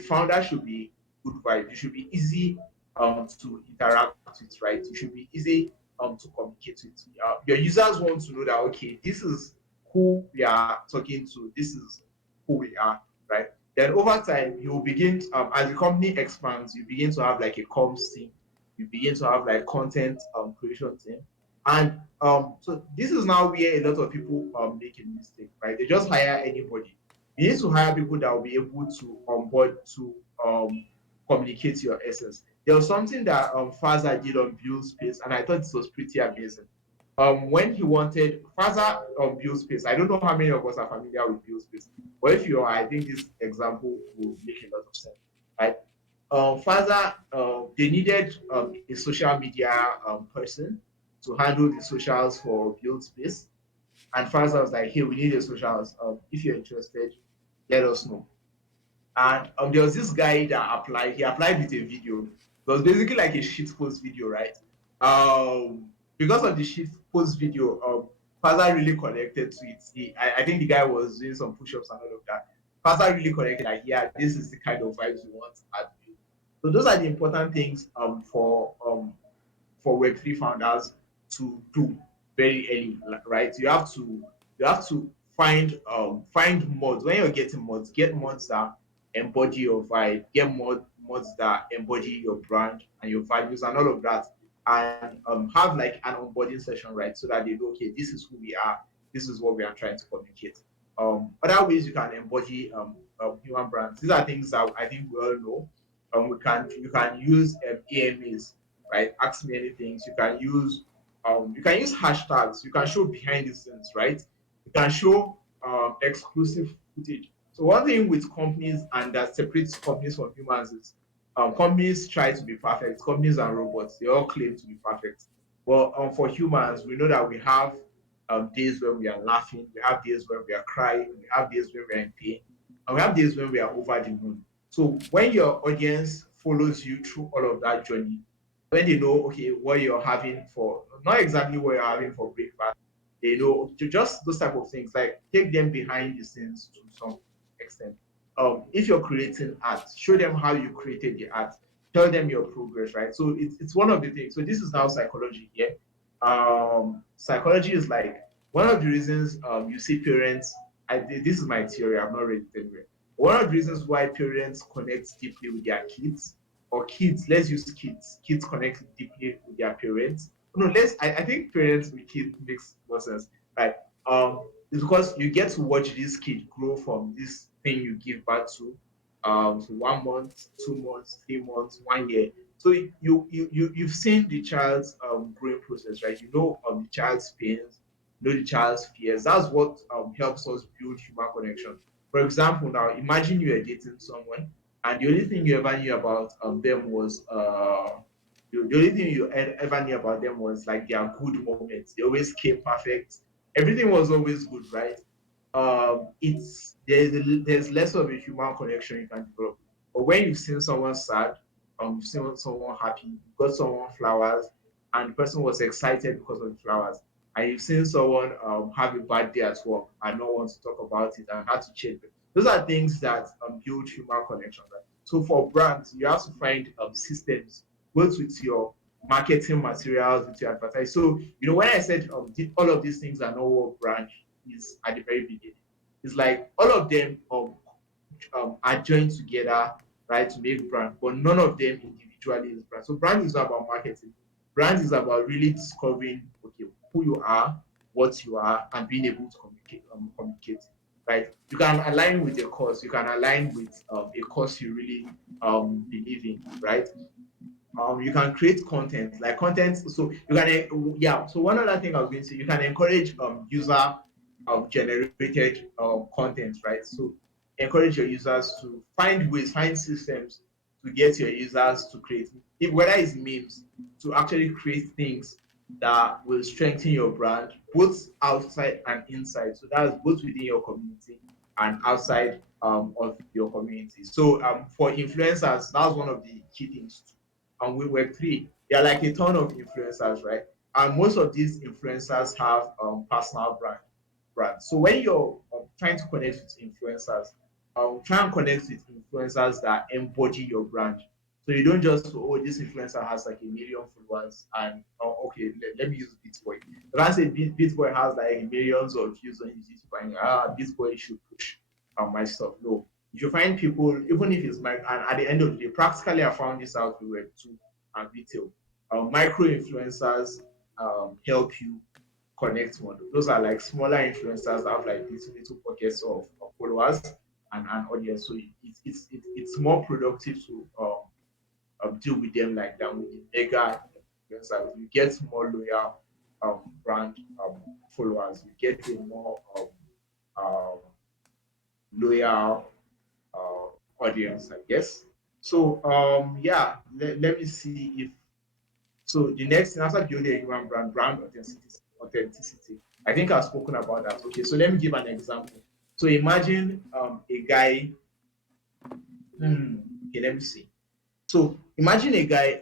founder should be good vibe. You should be easy to interact with, right? You should be easy to communicate with. Your users want to know that, okay, this is who we are talking to. This is who we are, right? Then over time, you will begin as the company expands, you begin to have like a comms team. You begin to have like content creation team, and so this is now where a lot of people make a mistake, right? They just hire anybody. You need to hire people that will be able to onboard to um, communicate your essence. There was something that Faza did on Build Space, and I thought this was pretty amazing. When he wanted Faza on Build Space, I don't know how many of us are familiar with Build Space, but if you are, I think this example will make a lot of sense, right? Further, they needed a social media person to handle the socials for Build Space. And Further was like, hey, we need a socials. If you're interested, let us know. And there was this guy that applied. He applied with a video. It was basically like a shit post video, right? Because of the shit post video, Faza really connected to it. I think the guy was doing some push-ups and all of that. Faza really connected, like, yeah, this is the kind of vibes we want at Build. So those are the important things for for Web3 founders to do very early, right? You have to find mods. When you're getting mods, get mods that embody your vibe, get mods that embody your brand and your values and all of that, and have like an onboarding session, right? So that they know, okay, this is who we are, this is what we are trying to communicate. Other ways you can embody human brands. These are things that I think we all know. You can use AMAs, right? Ask me anything. You can use hashtags. You can show behind the scenes, right? You can show exclusive footage. So one thing with companies and that separates companies from humans is companies try to be perfect. Companies and robots, they all claim to be perfect. Well, for humans, we know that we have days where we are laughing, we have days where we are crying, we have days where we are in pain, and we have days when we are over the moon. So when your audience follows you through all of that journey, when they know, okay, what you're having for, not exactly what you're having for breakfast, they know just those type of things, like take them behind the scenes to some extent. If you're creating art, show them how you created the art, tell them your progress, right? So it's one of the things. So this is now psychology, yeah. Psychology is like one of the reasons you see parents. This is my theory. I've not read it anywhere. One of the reasons why parents connect deeply with their kids, or kids, let's use kids. Kids connect deeply with their parents. No, I think parents with kids makes more sense. Right? It's because you get to watch this kid grow from this thing you give birth to 1 month, 2 months, 3 months, 1 year. So you've seen the child's growing process, right? You know the child's pains, you know the child's fears. That's what helps us build human connection. For example, now imagine you are dating someone, and the only thing you ever knew about them was the only thing you ever knew about them was like their good moments. They always came perfect. Everything was always good, right? It's there's less of a human connection you can develop. But when you've seen someone sad, you've seen someone happy, you got someone flowers, and the person was excited because of the flowers, and you've seen someone have a bad day at work and not want to talk about it and had to change it. Those are things that build human connection, right? So for brands, you have to find systems both with your marketing materials, with your advertising. So, when I said all of these things are not what brand is at the very beginning, it's like all of them are joined together, right, to make brand, but none of them individually is brand. So brand is not about marketing. Brand is about really discovering, okay, who you are, what you are, and being able to communicate. Right? You can align with a cause. You can align with a cause you really believe in. Right? You can create content, like content. So you can, yeah. So one other thing I was going to say, you can encourage user generated content, right? So encourage your users to find systems to get your users to create, if whether it's memes, to actually create things that will strengthen your brand both outside and inside. So that's both within your community and outside of your community. So for influencers, that's one of the key things too. And with Web3, there are like a ton of influencers, right? And most of these influencers have personal brands. So when you're trying to connect with influencers, try and connect with influencers that embody your brand. So you don't just, oh, this influencer has like 1 million followers, and oh, okay, let me use Bitboy. If I say Bitboy has like millions of views on his YouTube, and Bitboy should push my stuff. No, if you find people, even if it's and at the end of the day, practically I found this out with Web2 and retail. Micro influencers help you connect more. Those are like smaller influencers that have like little pockets of followers and audience. So it's more productive to deal with them like that with the mega influencers. You get more loyal brand followers. You get a more um, loyal audience, I guess. So yeah, let me see if so the next thing after building a human brand authenticity. I think I've spoken about that. Okay, so let me give an example. So imagine a guy. Okay, let me see. So imagine a guy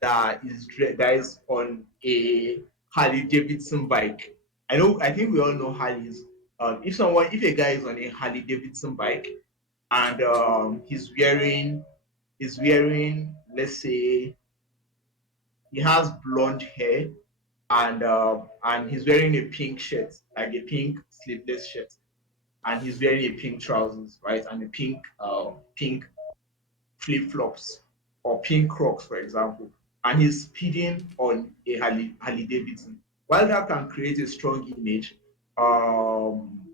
that is on a Harley Davidson bike. I think we all know Harleys. If a guy is on a Harley Davidson bike and he's wearing let's say he has blonde hair, and he's wearing a pink shirt, like a pink sleeveless shirt, and he's wearing a pink trousers, right, and a pink flip flops or pink Crocs, for example, and he's speeding on a Harley Davidson. While that can create a strong image,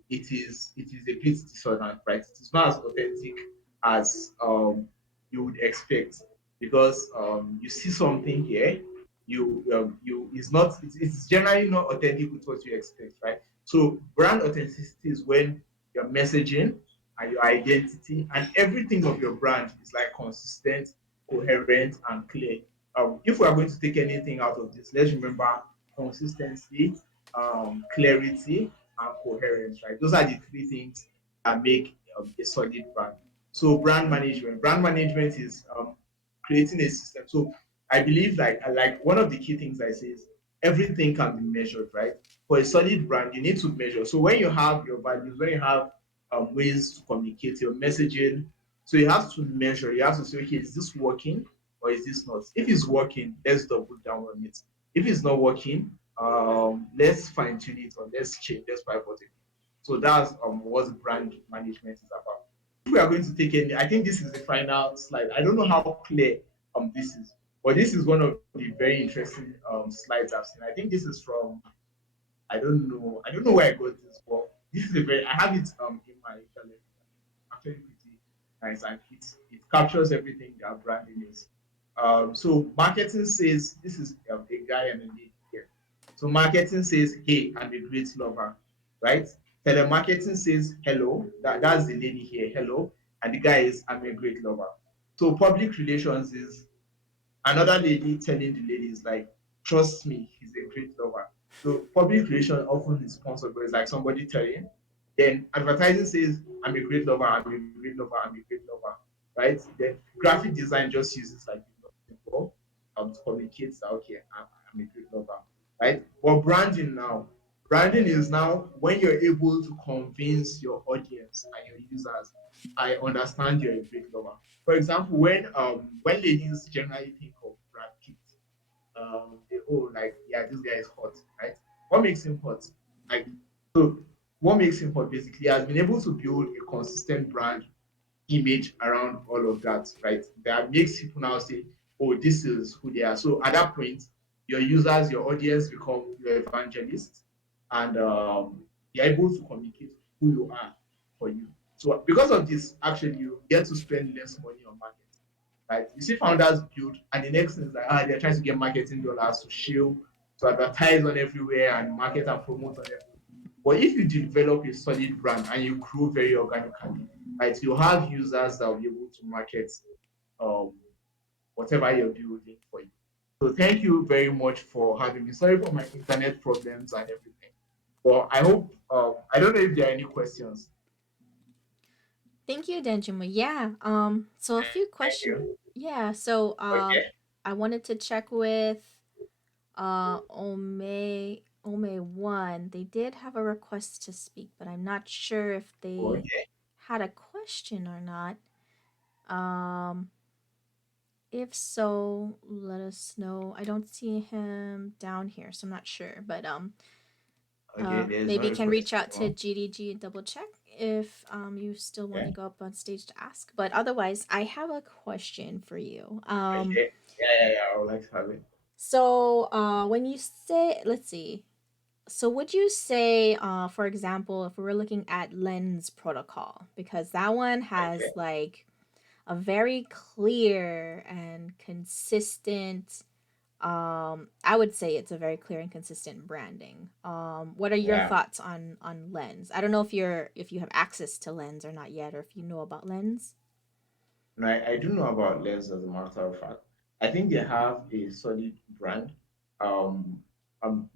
it is a bit dissonant, right? It is not as authentic as you would expect, because you see something here, you it's not it's generally not authentic with what you expect, right? So brand authenticity is when your messaging and your identity and everything of your brand is like consistent, coherent, and clear. If we are going to take anything out of this, let's remember consistency, clarity, and coherence, right? Those are the three things that make a solid brand. So brand management is creating a system. So I believe like one of the key things I say is everything can be measured, right? For a solid brand, you need to measure. So when you have your values, when you have ways to communicate your messaging. So you have to measure. You have to say, okay, is this working or is this not? If it's working, let's double down on it. If it's not working, let's fine tune it or let's change, let's pivot it. So that's what brand management is about. If we are going to take any, I think this is the final slide. I don't know how clear this is, but this is one of the very interesting slides I've seen. I think this is from I don't know where I got this, but this is a very I have it in my calendar. Actually pretty nice, and it captures everything that branding is. So marketing says this is a guy and a lady here. So marketing says, "Hey, I'm a great lover," right? Telemarketing says, "Hello," that's the lady here, "Hello," and the guy is, "I'm a great lover." So public relations is another lady telling the ladies like, trust me, he's a great lover. So public relation often is sponsored, but it's like somebody telling. Then advertising says, I'm a great lover, I'm a great lover, I'm a great lover, right? Then graphic design just uses like before to communicate that okay, I'm a great lover, right? But branding is now when you're able to convince your audience and your users, I understand you're a great lover. For example, when ladies generally think of Brad Pitt, they oh like yeah this guy is hot, right? What makes him hot? Like so, what makes him hot basically he has been able to build a consistent brand image around all of that, right? That makes people now say, oh, this is who they are. So at that point, your users, your audience become your evangelists, and they're able to communicate who you are for you. So because of this, actually, you get to spend less money on marketing. Right? You see founders build, and the next thing is like, they're trying to get marketing dollars to shield, to advertise on everywhere and market and promote on everywhere. But if you develop a solid brand and you grow very organically, right, you have users that will be able to market um, whatever you're building for you. So thank you very much for having me. Sorry for my internet problems and everything. But I hope I don't know if there are any questions. Thank you, Danjuma. Yeah. So a few Thank questions. you. Yeah. So Okay. I wanted to check with Ome one. They did have a request to speak, but I'm not sure if they Okay. had a question or not. Um, if so, let us know. I don't see him down here, so I'm not sure. But Okay. There's no maybe can reach request. out to GDG and double check if you still want to Okay. go up on stage to ask. But otherwise, I have a question for you. Okay. Yeah, yeah, yeah. I would like to have it. So when you say, let's see. So would you say, for example, if we were looking at Lens Protocol, because that one has Okay. like a very clear and consistent, I would say it's a very clear and consistent branding. What are your Yeah. thoughts on Lens? I don't know if you have access to Lens or not yet, or if you know about Lens. And I do know about Lens as a matter of fact. I think they have a solid brand. Um,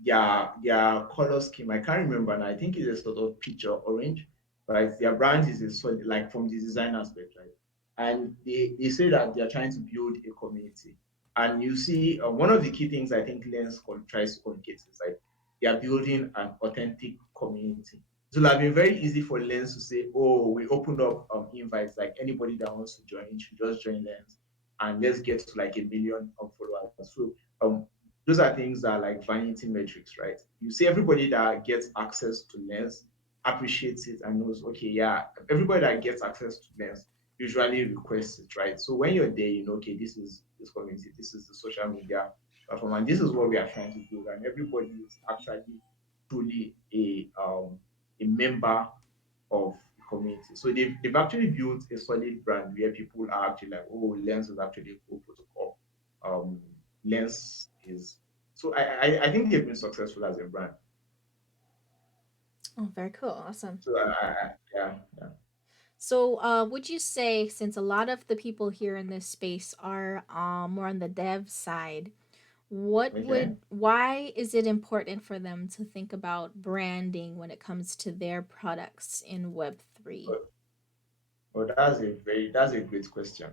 their color scheme, I can't remember now. I think it's a sort of peach or orange, right? Their brand is a solid, like from the design aspect, right? And they say that they are trying to build a community. And you see, one of the key things I think tries to communicate is like they are building an authentic community. It would have been very easy for Lens to say, "Oh, we opened up invites, like anybody that wants to join should just join Lens, and let's get to like a million followers." So um, those are things that are like vanity metrics, right? You see everybody that gets access to lens appreciates it and knows, okay, yeah, everybody that gets access to lens usually requests it, right? So when you're there, you know, okay, this is this community, this is the social media platform, and this is what we are trying to build, and everybody is actually truly a member of the community. So they've actually built a solid brand where people are actually like, oh, Lens is actually a cool protocol. Um, Lens is so I think they've been successful as a brand. Oh, very cool. Awesome. So yeah, yeah. So, would you say, since a lot of the people here in this space are more on the dev side, Okay. why is it important for them to think about branding when it comes to their products in Web3? Oh, that's a great question.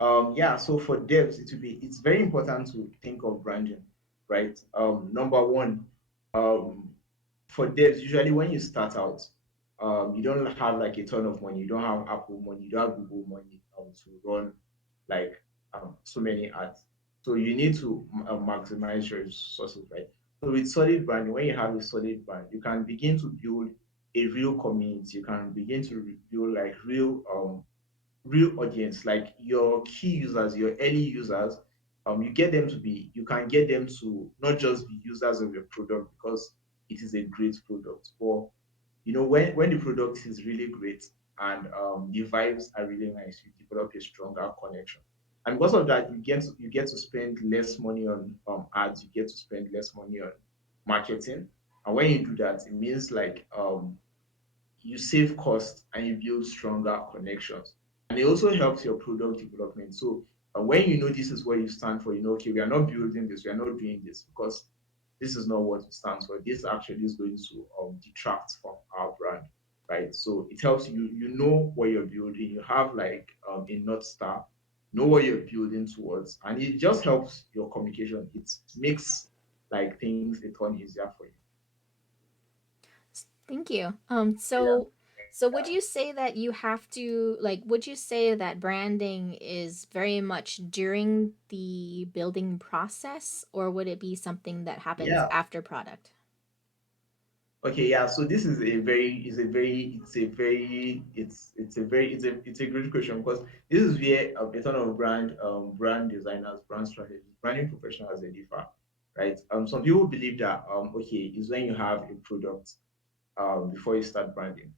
Yeah, so for devs, it's very important to think of branding, right? Number one, um, for devs, usually when you start out, you don't have like a ton of money. You don't have Apple money. You don't have Google money to run like so many ads. So you need to maximize your resources, right? So with solid branding, when you have a solid brand, you can begin to build a real community. You can begin to build like real audience, like your key users, your early users. You can get them to not just be users of your product because it is a great product, but you know when the product is really great and the vibes are really nice, you develop a stronger connection. And because of that, you get to spend less money on ads, you get to spend less money on marketing. And when you do that, it means like you save costs and you build stronger connections. And it also helps your product development. So when you know this is what you stand for, you know, okay, we are not building this, we are not doing this because this is not what it stands for. This actually is going to detract from our brand, right? So it helps you know what you're building. You have like a North Star, know what you're building towards, and it just helps your communication. It makes like things a ton easier for you. Thank you. Yeah. So would you say that you have to like would you say that branding is very much during the building process, or would it be something that happens Yeah. after product? Okay, yeah. So this is a very, is a very, it's a very, it's a very, it's a great question because this is where a ton of brand designers, brand strategists, branding professionals they differ, right? Some people believe that okay, is when you have a product before you start branding.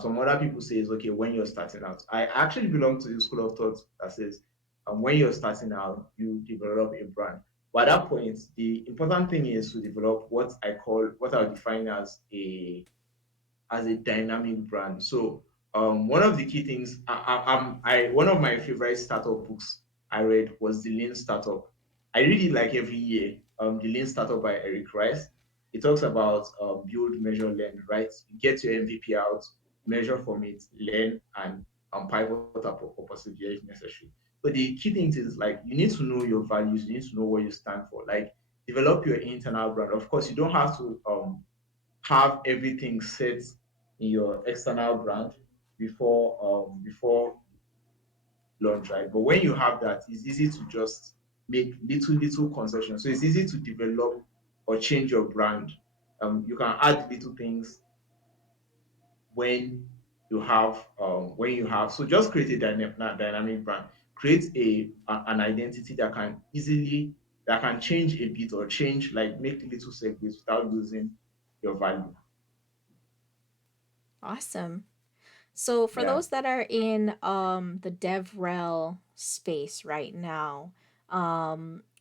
Some other people say it's okay when you're starting out. I actually belong to the school of thought that says when you're starting out, you develop a brand. But at that point, the important thing is to develop what I would define as a dynamic brand. So one of the key things, one of my favorite startup books I read was The Lean Startup. I read it like every year. The Lean Startup by Eric Rice. It talks about build, measure, learn. Right, you get your MVP out, measure from it, learn, and pivot up or persevere if necessary. But the key things is like you need to know your values. You need to know what you stand for. Like develop your internal brand. Of course, you don't have to have everything set in your external brand before launch, right? But when you have that, it's easy to just make little concessions. So it's easy to develop or change your brand. You can add little things when when you have so just create a dynamic brand, create an identity that can easily that can change a bit or change like make little segues without losing your value. Awesome. So for Yeah. those that are in the DevRel space right now,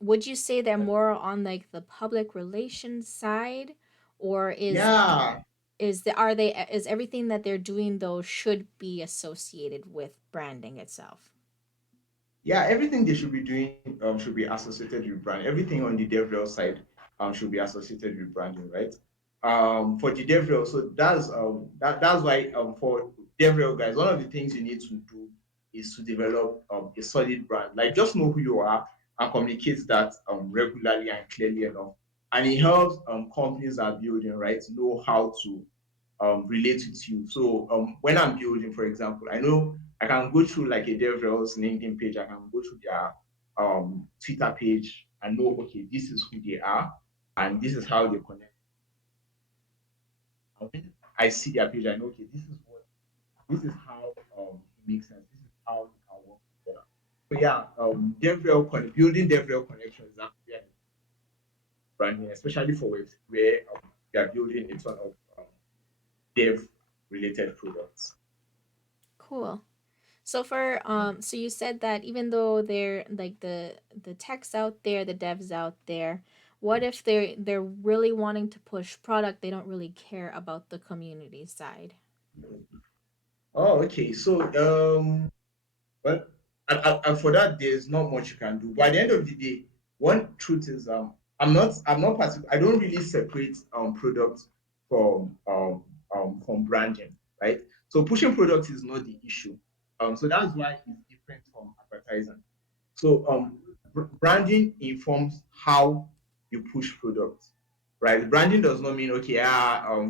would you say they're more on like the public relations side, or Yeah, is everything that they're doing though should be associated with branding itself? yeah, everything they should be doing should be associated with brand. Everything on the DevRel side should be associated with branding, right? For the DevRel, so that's why for DevRel guys, one of the things you need to do is to develop a solid brand. Like just know who you are and communicate that regularly and clearly enough. And it helps companies that are building, right, know how to relate with you. So when I'm building, for example, I know I can go through like a DevRel's LinkedIn page, I can go through their Twitter page, and know, okay, this is who they are and this is how they connect. And when I see their page, I know, okay, this is how it makes sense. This is how it can work together. So yeah, building DevRel connections is actually an branding, especially for webs where we are building a ton of dev related products. Cool. So for so you said that even though they're like the techs out there, the devs out there, what if they're really wanting to push product, they don't really care about the community side? Oh, okay. So well, and for that, there's not much you can do. But at the end of the day, one truth is, I don't really separate product from from branding, right? So pushing products is not the issue. So that's why it's different from advertising. So branding informs how you push products, right? Branding does not mean, okay,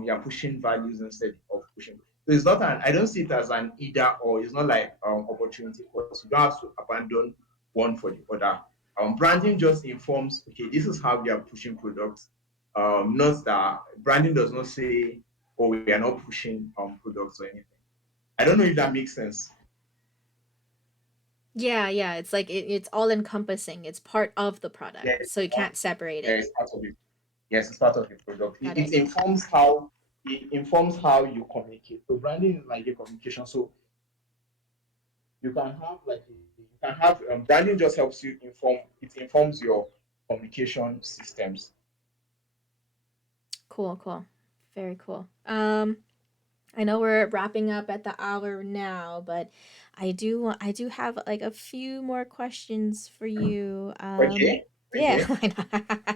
you're pushing values instead of pushing. So it's not an, I don't see it as an either or. It's not like opportunity cost. You don't have to abandon one for the other. Branding just informs, okay, this is how we are pushing products. Not that branding does not say, oh, we are not pushing products or anything. I don't know if that makes sense. Yeah, yeah, it's like it's all encompassing. It's part of the product, Yes, so you can't separate yeah, it. it's part of it. Yes, it's part of the product. Got It it. informs how you communicate. So branding is like a communication. So you can have branding just helps you inform. It informs your communication systems. Cool, cool. Very cool. I know we're wrapping up at the hour now, but I do have like a few more questions for you. Okay, Yeah, okay,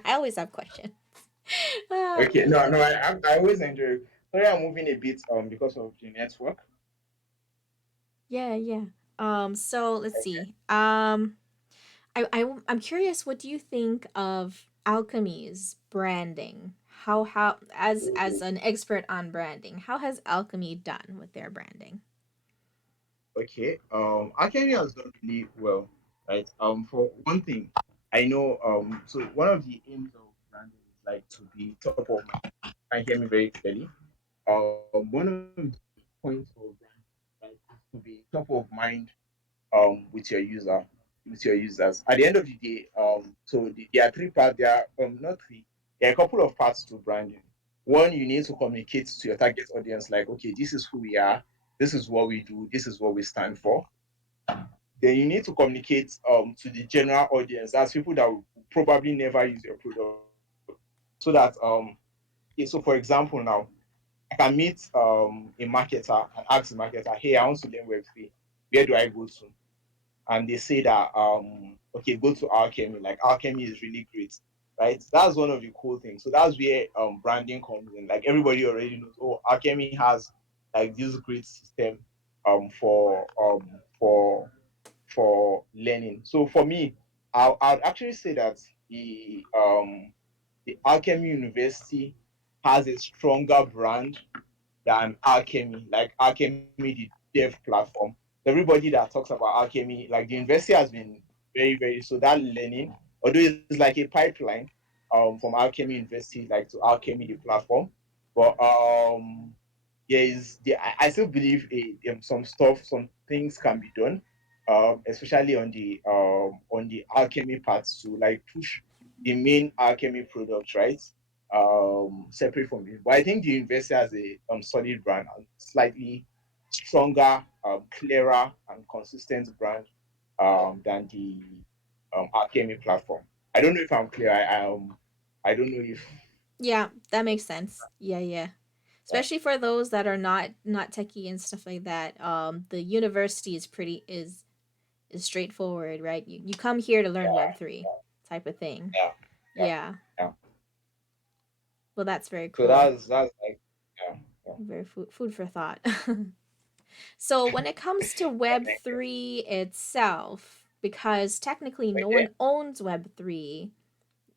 I always have questions. Ah, okay. No, no, I always enjoy. Sorry, I'm moving a bit because of the network. yeah, yeah. So let's see. I'm curious. What do you think of Alchemy's branding? How as an expert on branding, how has Alchemy done with their branding? Okay. Alchemy has done really well, right? For one thing, I know. So one of the aims of branding is like to be top of mind. Can you hear me very clearly? One of the points of branding, right, is to be top of mind with your with your users. At the end of the day, there are three parts. There are not three. There are a couple of parts to branding. One, you need to communicate to your target audience, like, okay, this is who we are, this is what we do, this is what we stand for. Then you need to communicate to the general audience. That's people that will probably never use your product. So that so for example now, I can meet a marketer and ask the marketer, hey, I want to learn Web3. Where do I go to? And they say that okay, go to Alchemy. Like Alchemy is really great, right? That's one of the cool things. So that's where branding comes in. Like everybody already knows, oh, Alchemy has like this great system um for um for learning. So for me, I'd actually say that the Alchemy University has a stronger brand than Alchemy, like Alchemy, the dev platform. Everybody that talks about Alchemy, like the university has been very, so that learning, although it's like a pipeline from Alchemy University, like to Alchemy, the platform. But I still believe some stuff, some things can be done, especially on the Alchemy parts to like push the main Alchemy product, right? Separate from it. But I think the investor has a solid brand and slightly stronger, clearer, and consistent brand than the Alchemy platform. I don't know if I'm clear. I don't know if Yeah, that makes sense. Yeah, yeah. yeah, Especially for those that are not techie and stuff like that. The university is straightforward, right? You come here to learn yeah, Web3 type of thing. yeah, yeah, Yeah. yeah. Well, that's very So cool. that's like yeah, yeah. Very food for thought. So when it comes to Thank you. Web3 itself, because technically no Okay, one owns Web3,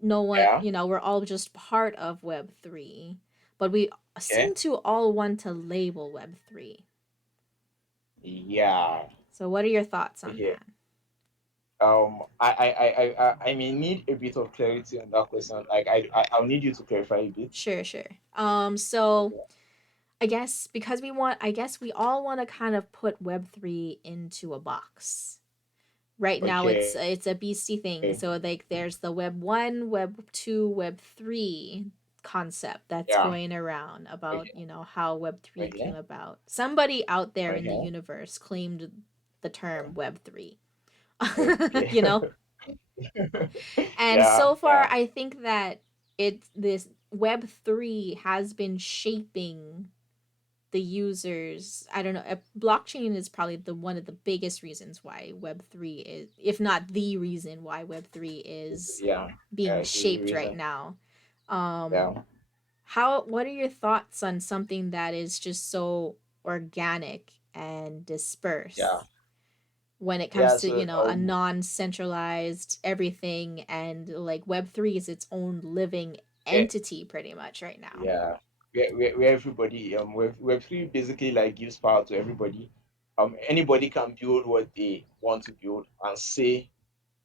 no one, yeah, you know, we're all just part of Web3, but we okay, seem to all want to label Web3. yeah, So what are your thoughts on okay. that? I may need a bit of clarity on that question. Like I'll need you to clarify a bit. Sure, sure. So Okay. I guess because I guess we all want to kind of put Web3 into a box. Right now Okay. it's a beastie thing. So like there's the Web 1, Web 2, Web 3 concept that's Yeah. going around about, Okay. how Web 3 came Okay. about. Somebody out there in the Okay. universe claimed the term Web 3. Okay. you know? And Yeah. so far Yeah. I think that this Web 3 has been shaping the users. I don't know, blockchain is probably the one of the biggest reasons why Web 3 is, if not the reason why Web 3 is Yeah. being Yeah. It's the shaped right reason. now. um Yeah. what are your thoughts on something that is just so organic and Yeah. dispersed when it comes Yeah. to, So a non-centralized everything, and like Web 3 is its own living yeah. entity pretty much right now? Yeah, where everybody web three basically like gives power to everybody. Anybody can build what they want to build and say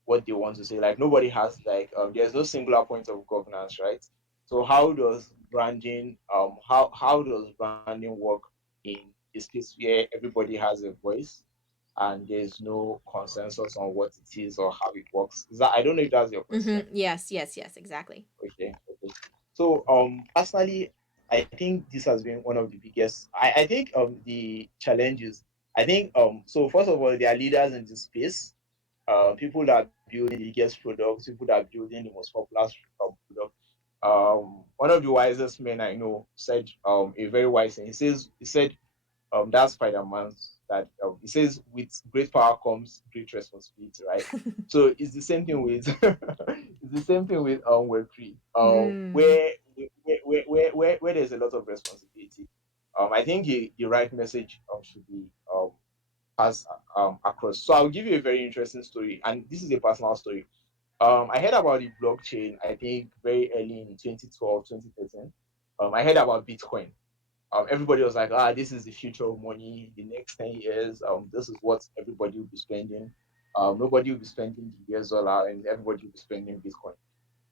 what they want to say. Like nobody has like there's no singular point of governance, right? So how does branding work in a space where everybody has a voice and there's no consensus on what it is or how it works? Is that, I don't know if that's your question. Yes, yes, yes, exactly. Okay, okay. So personally, I think this has been one of the biggest. I think the challenges. I think so first of all, there are leaders in this space. People that are building the biggest products, people that are building the most popular product. One of the wisest men I know said a very wise thing. He said that's Spider-Man's that he says with great power comes great responsibility, right? So it's the same thing with it's the same thing with Web3, Mm. where there's a lot of responsibility. I think the right message should be passed across. So I'll give you a very interesting story, and this is a personal story. I heard about the blockchain, I think very early in 2012, 2013. I heard about Bitcoin. Everybody was like, this is the future of money. The next 10 years, this is what everybody will be spending. Nobody will be spending the US dollar and everybody will be spending Bitcoin.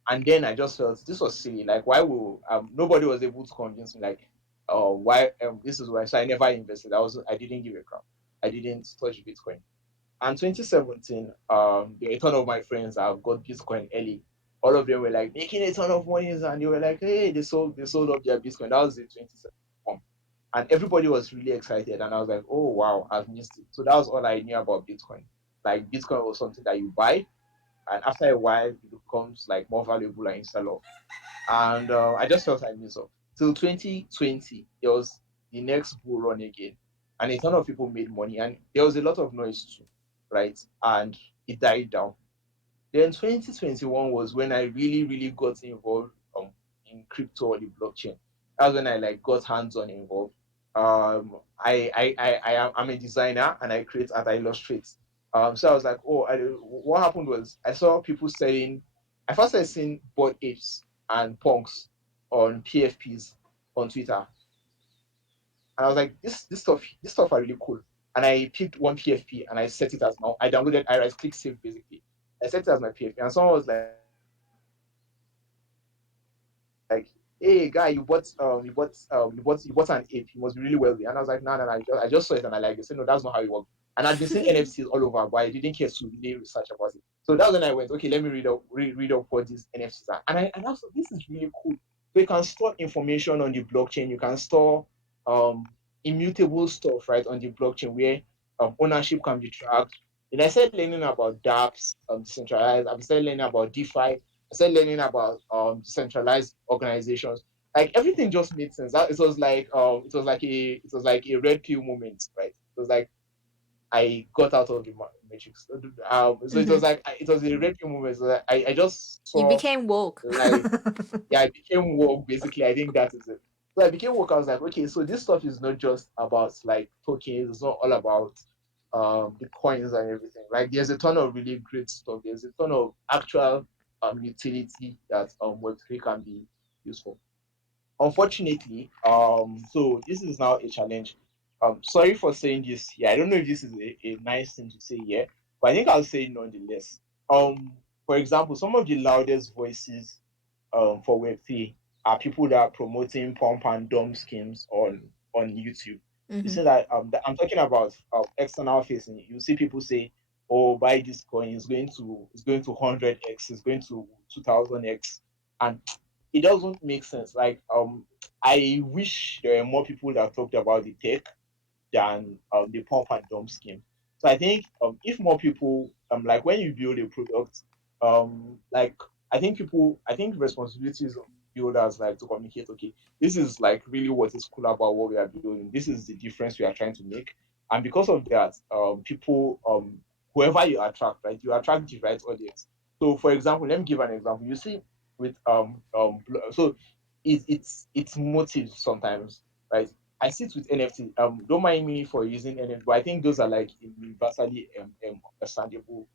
And then I just felt this was silly. Like, why will nobody was able to convince me, like, why this is why. So I never invested. I didn't give a crap. I didn't touch Bitcoin. And 2017, there were a ton of my friends that have got Bitcoin early. All of them were like making a ton of money, and they were like, hey, they sold up their Bitcoin. That was the 2017, and everybody was really excited. And I was like, oh wow, I've missed it. So that was all I knew about Bitcoin. Like Bitcoin was something that you buy, and after a while, it becomes like more valuable and you sell off. And I just felt I missed up. Till 2020, there was the next bull run again, and a ton of people made money, and there was a lot of noise too, right? And it died down. Then 2021 was when I really, really got involved in crypto or the blockchain. That's when I like got hands-on involved. I'm a designer and I create and I illustrate. So I was like, what happened was I saw people selling. I first started seeing board apes and punks on PFPs on Twitter, and I was like, this stuff are really cool. And I picked one PFP and I set it as my. I downloaded. I right click save basically. I set it as my PFP, and someone was like, "Hey, guy, you bought an ape. You must be really wealthy." And I was like, "No, no, no." I just saw it and I like. They said, "No, that's not how it works." And I'd been seeing NFTs all over, but I didn't care to really research about it. So that's when I went, okay, let me read up what these NFTs are. And also, this is really cool. So you can store information on the blockchain. You can store immutable stuff, right, on the blockchain where ownership can be tracked. Then I started learning about dApps, decentralized. I started learning about DeFi. I started learning about decentralized organizations. Like everything just made sense. It was like a red pill moment, right? It was like I got out of the matrix. So it was Hmm. like it was a red pill moment. So I just You saw became woke. life. Yeah, I became woke basically. I think that is it. So I became woke. I was like, okay, so this stuff is not just about like tokens. It's not all about the coins and everything. Like there's a ton of really great stuff. There's a ton of actual utility that Web3 can be useful. Unfortunately, so this is now a challenge. Sorry for saying this here. I don't know if this is a nice thing to say here. but I think I'll say nonetheless. For example, some of the loudest voices for Web3 are people that are promoting pump and dump schemes on YouTube. You Mm-hmm. see that, I'm talking about external facing. You see people say, "Oh, buy this coin. It's going to 100x. It's going to 2000x," and it doesn't make sense. Like, I wish there were more people that talked about the tech than the pump and dump scheme. So I think, if more people, like when you build a product, like I think responsibilities of builders, like to communicate, okay, this is like really what is cool about what we are building. This is the difference we are trying to make, and because of that, people, whoever you attract, right, you attract the right audience. So, for example, let me give an example. You see, with so it's motives sometimes, right? I sit with NFT. Don't mind me for using NFT, but I think those are like universally understandable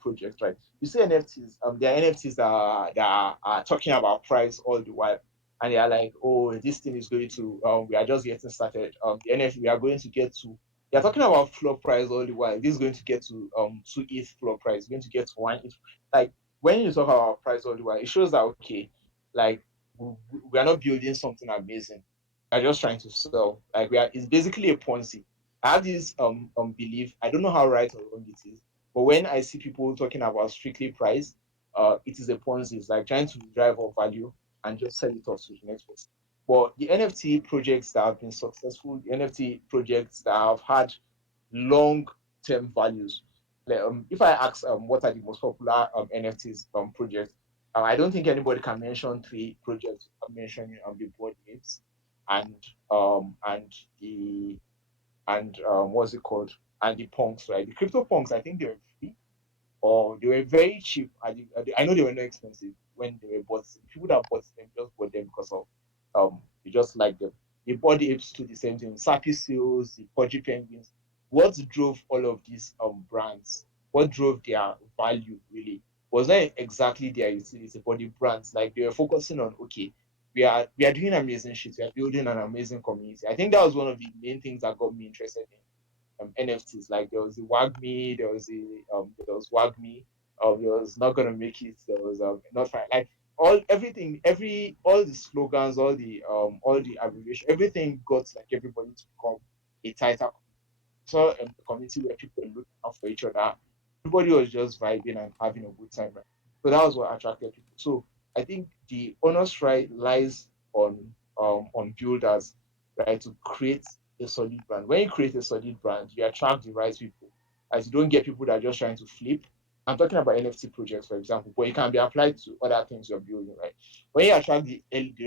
projects, right? You see NFTs. There are NFTs that are talking about price all the while, and they are like, oh, this thing is going to. We are just getting started. The NFT we are going to get to. They are talking about floor price all the while. This is going to get to 2 ETH floor price. Going to get to 1 ETH. Like, when you talk about price all the while, it shows that, okay, like, we are not building something amazing. We're just trying to sell. Like, we are. It's basically a Ponzi. I have this belief. I don't know how right or wrong it is, but when I see people talking about strictly price, it is a Ponzi. It's like trying to drive up value and just sell it off to the next person. But the NFT projects that have been successful, the NFT projects that have had long term values. Like, if I ask, what are the most popular NFTs projects, I don't think anybody can mention three projects. I'm mentioning the board apes and and the and what's it called, and the punks, right? The crypto punks, I think they're free, or they were very cheap. I know they were not expensive when they were bought. People that bought them just bought them because of they just like them. They bought the apes to the same thing. Sappy seals, the pudgy penguins. What drove all of these brands? What drove their value really was not exactly their utility, but the brands. Like, they were focusing on, okay, we are doing amazing shit. We are building an amazing community. I think that was one of the main things that got me interested in NFTs. Like, there was the WAGME, there was WAGME, there was not gonna make it, there was not fine. Like, all everything, all the slogans, all the abbreviation, everything got like everybody to become a tighter, saw a community where people were looking out for each other. Everybody was just vibing and having a good time, right? So that was what attracted people. So I think the honest right lies on builders, right, to create a solid brand. When you create a solid brand, you attract the right people. As you don't get people that are just trying to flip. I'm talking about NFT projects, for example, but it can be applied to other things you're building, right? When you attract the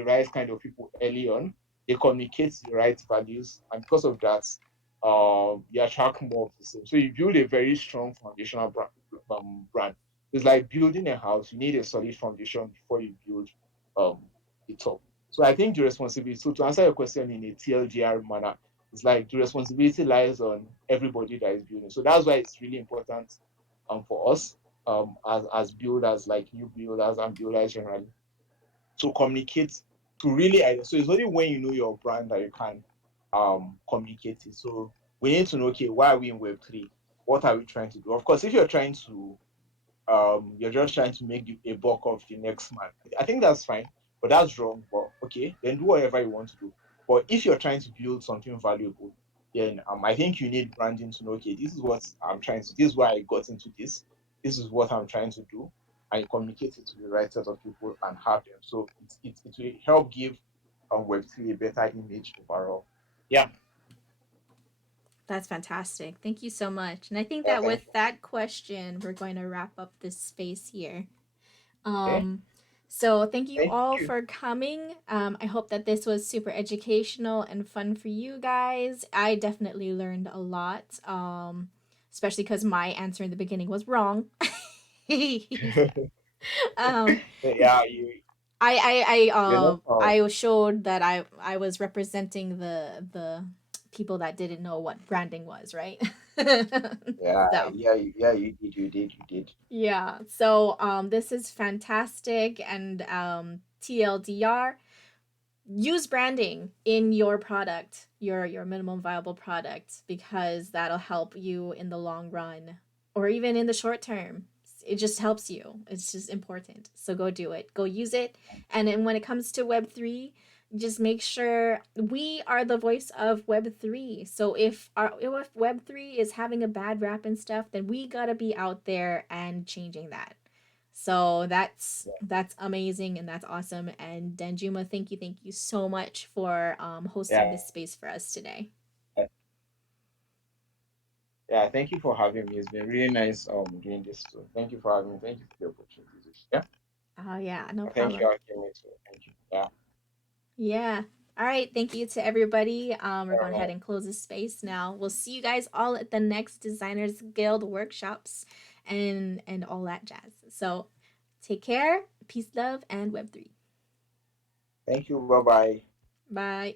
right kind of people early on, they communicate the right values, and because of that, you attract more of the same. So you build a very strong foundational brand. It's like building a house. You need a solid foundation before you build um, the top. So I think the responsibility. So to answer your question in a TLDR manner, it's like the responsibility lies on everybody that is building. So that's why it's really important for us, as builders, like new builders and builders generally, to communicate, to really so it's only when you know your brand that you can communicate it. So we need to know, okay, why are we in Web3? What are we trying to do? Of course, if you're just trying to make a buck of the next man, I think that's fine, but that's wrong. But okay, then do whatever you want to do. But if you're trying to build something valuable, then I think you need branding to know, okay, this is what I'm trying to, this is why I got into this is what I'm trying to do, and you communicate it to the right set of people and have them. So it will help give Web3 a better image overall. Yeah. That's fantastic. Thank you so much. And I think Yeah, that thank with that question, we're going to wrap up this space here. you. Okay. Um, so thank you Thank all you. for coming. I hope that this was super educational and fun for you guys. I definitely learned a lot. Especially because my answer in the beginning was wrong. um, Yeah, you're not I showed that I was representing the people that didn't know what branding was, right? Yeah, So yeah, you did. yeah, so this is fantastic, and TLDR, use branding in your product, your minimum viable product, because that'll help you in the long run. or even in the short term. It just helps you. It's just important. So go do it. Go use it. And then when it comes to Web3, just make sure we are the voice of Web3. So if Web3 is having a bad rap and stuff, then we got to be out there and changing that. So that's amazing and that's awesome. And Danjuma, thank you so much for hosting Yeah. this space for us today. Yeah, thank you for having me. It's been really nice doing this too. Thank you for having me. Thank you for the opportunity. Yeah. Oh yeah, no Thank you, problem. Alchemy too. Thank you. Yeah. Yeah. All right. Thank you to everybody. We're All going ahead right. and close this space now. We'll see you guys all at the next Designers Guild workshops and all that jazz. So take care, peace, love, and Web3. Thank you. Bye bye. Bye.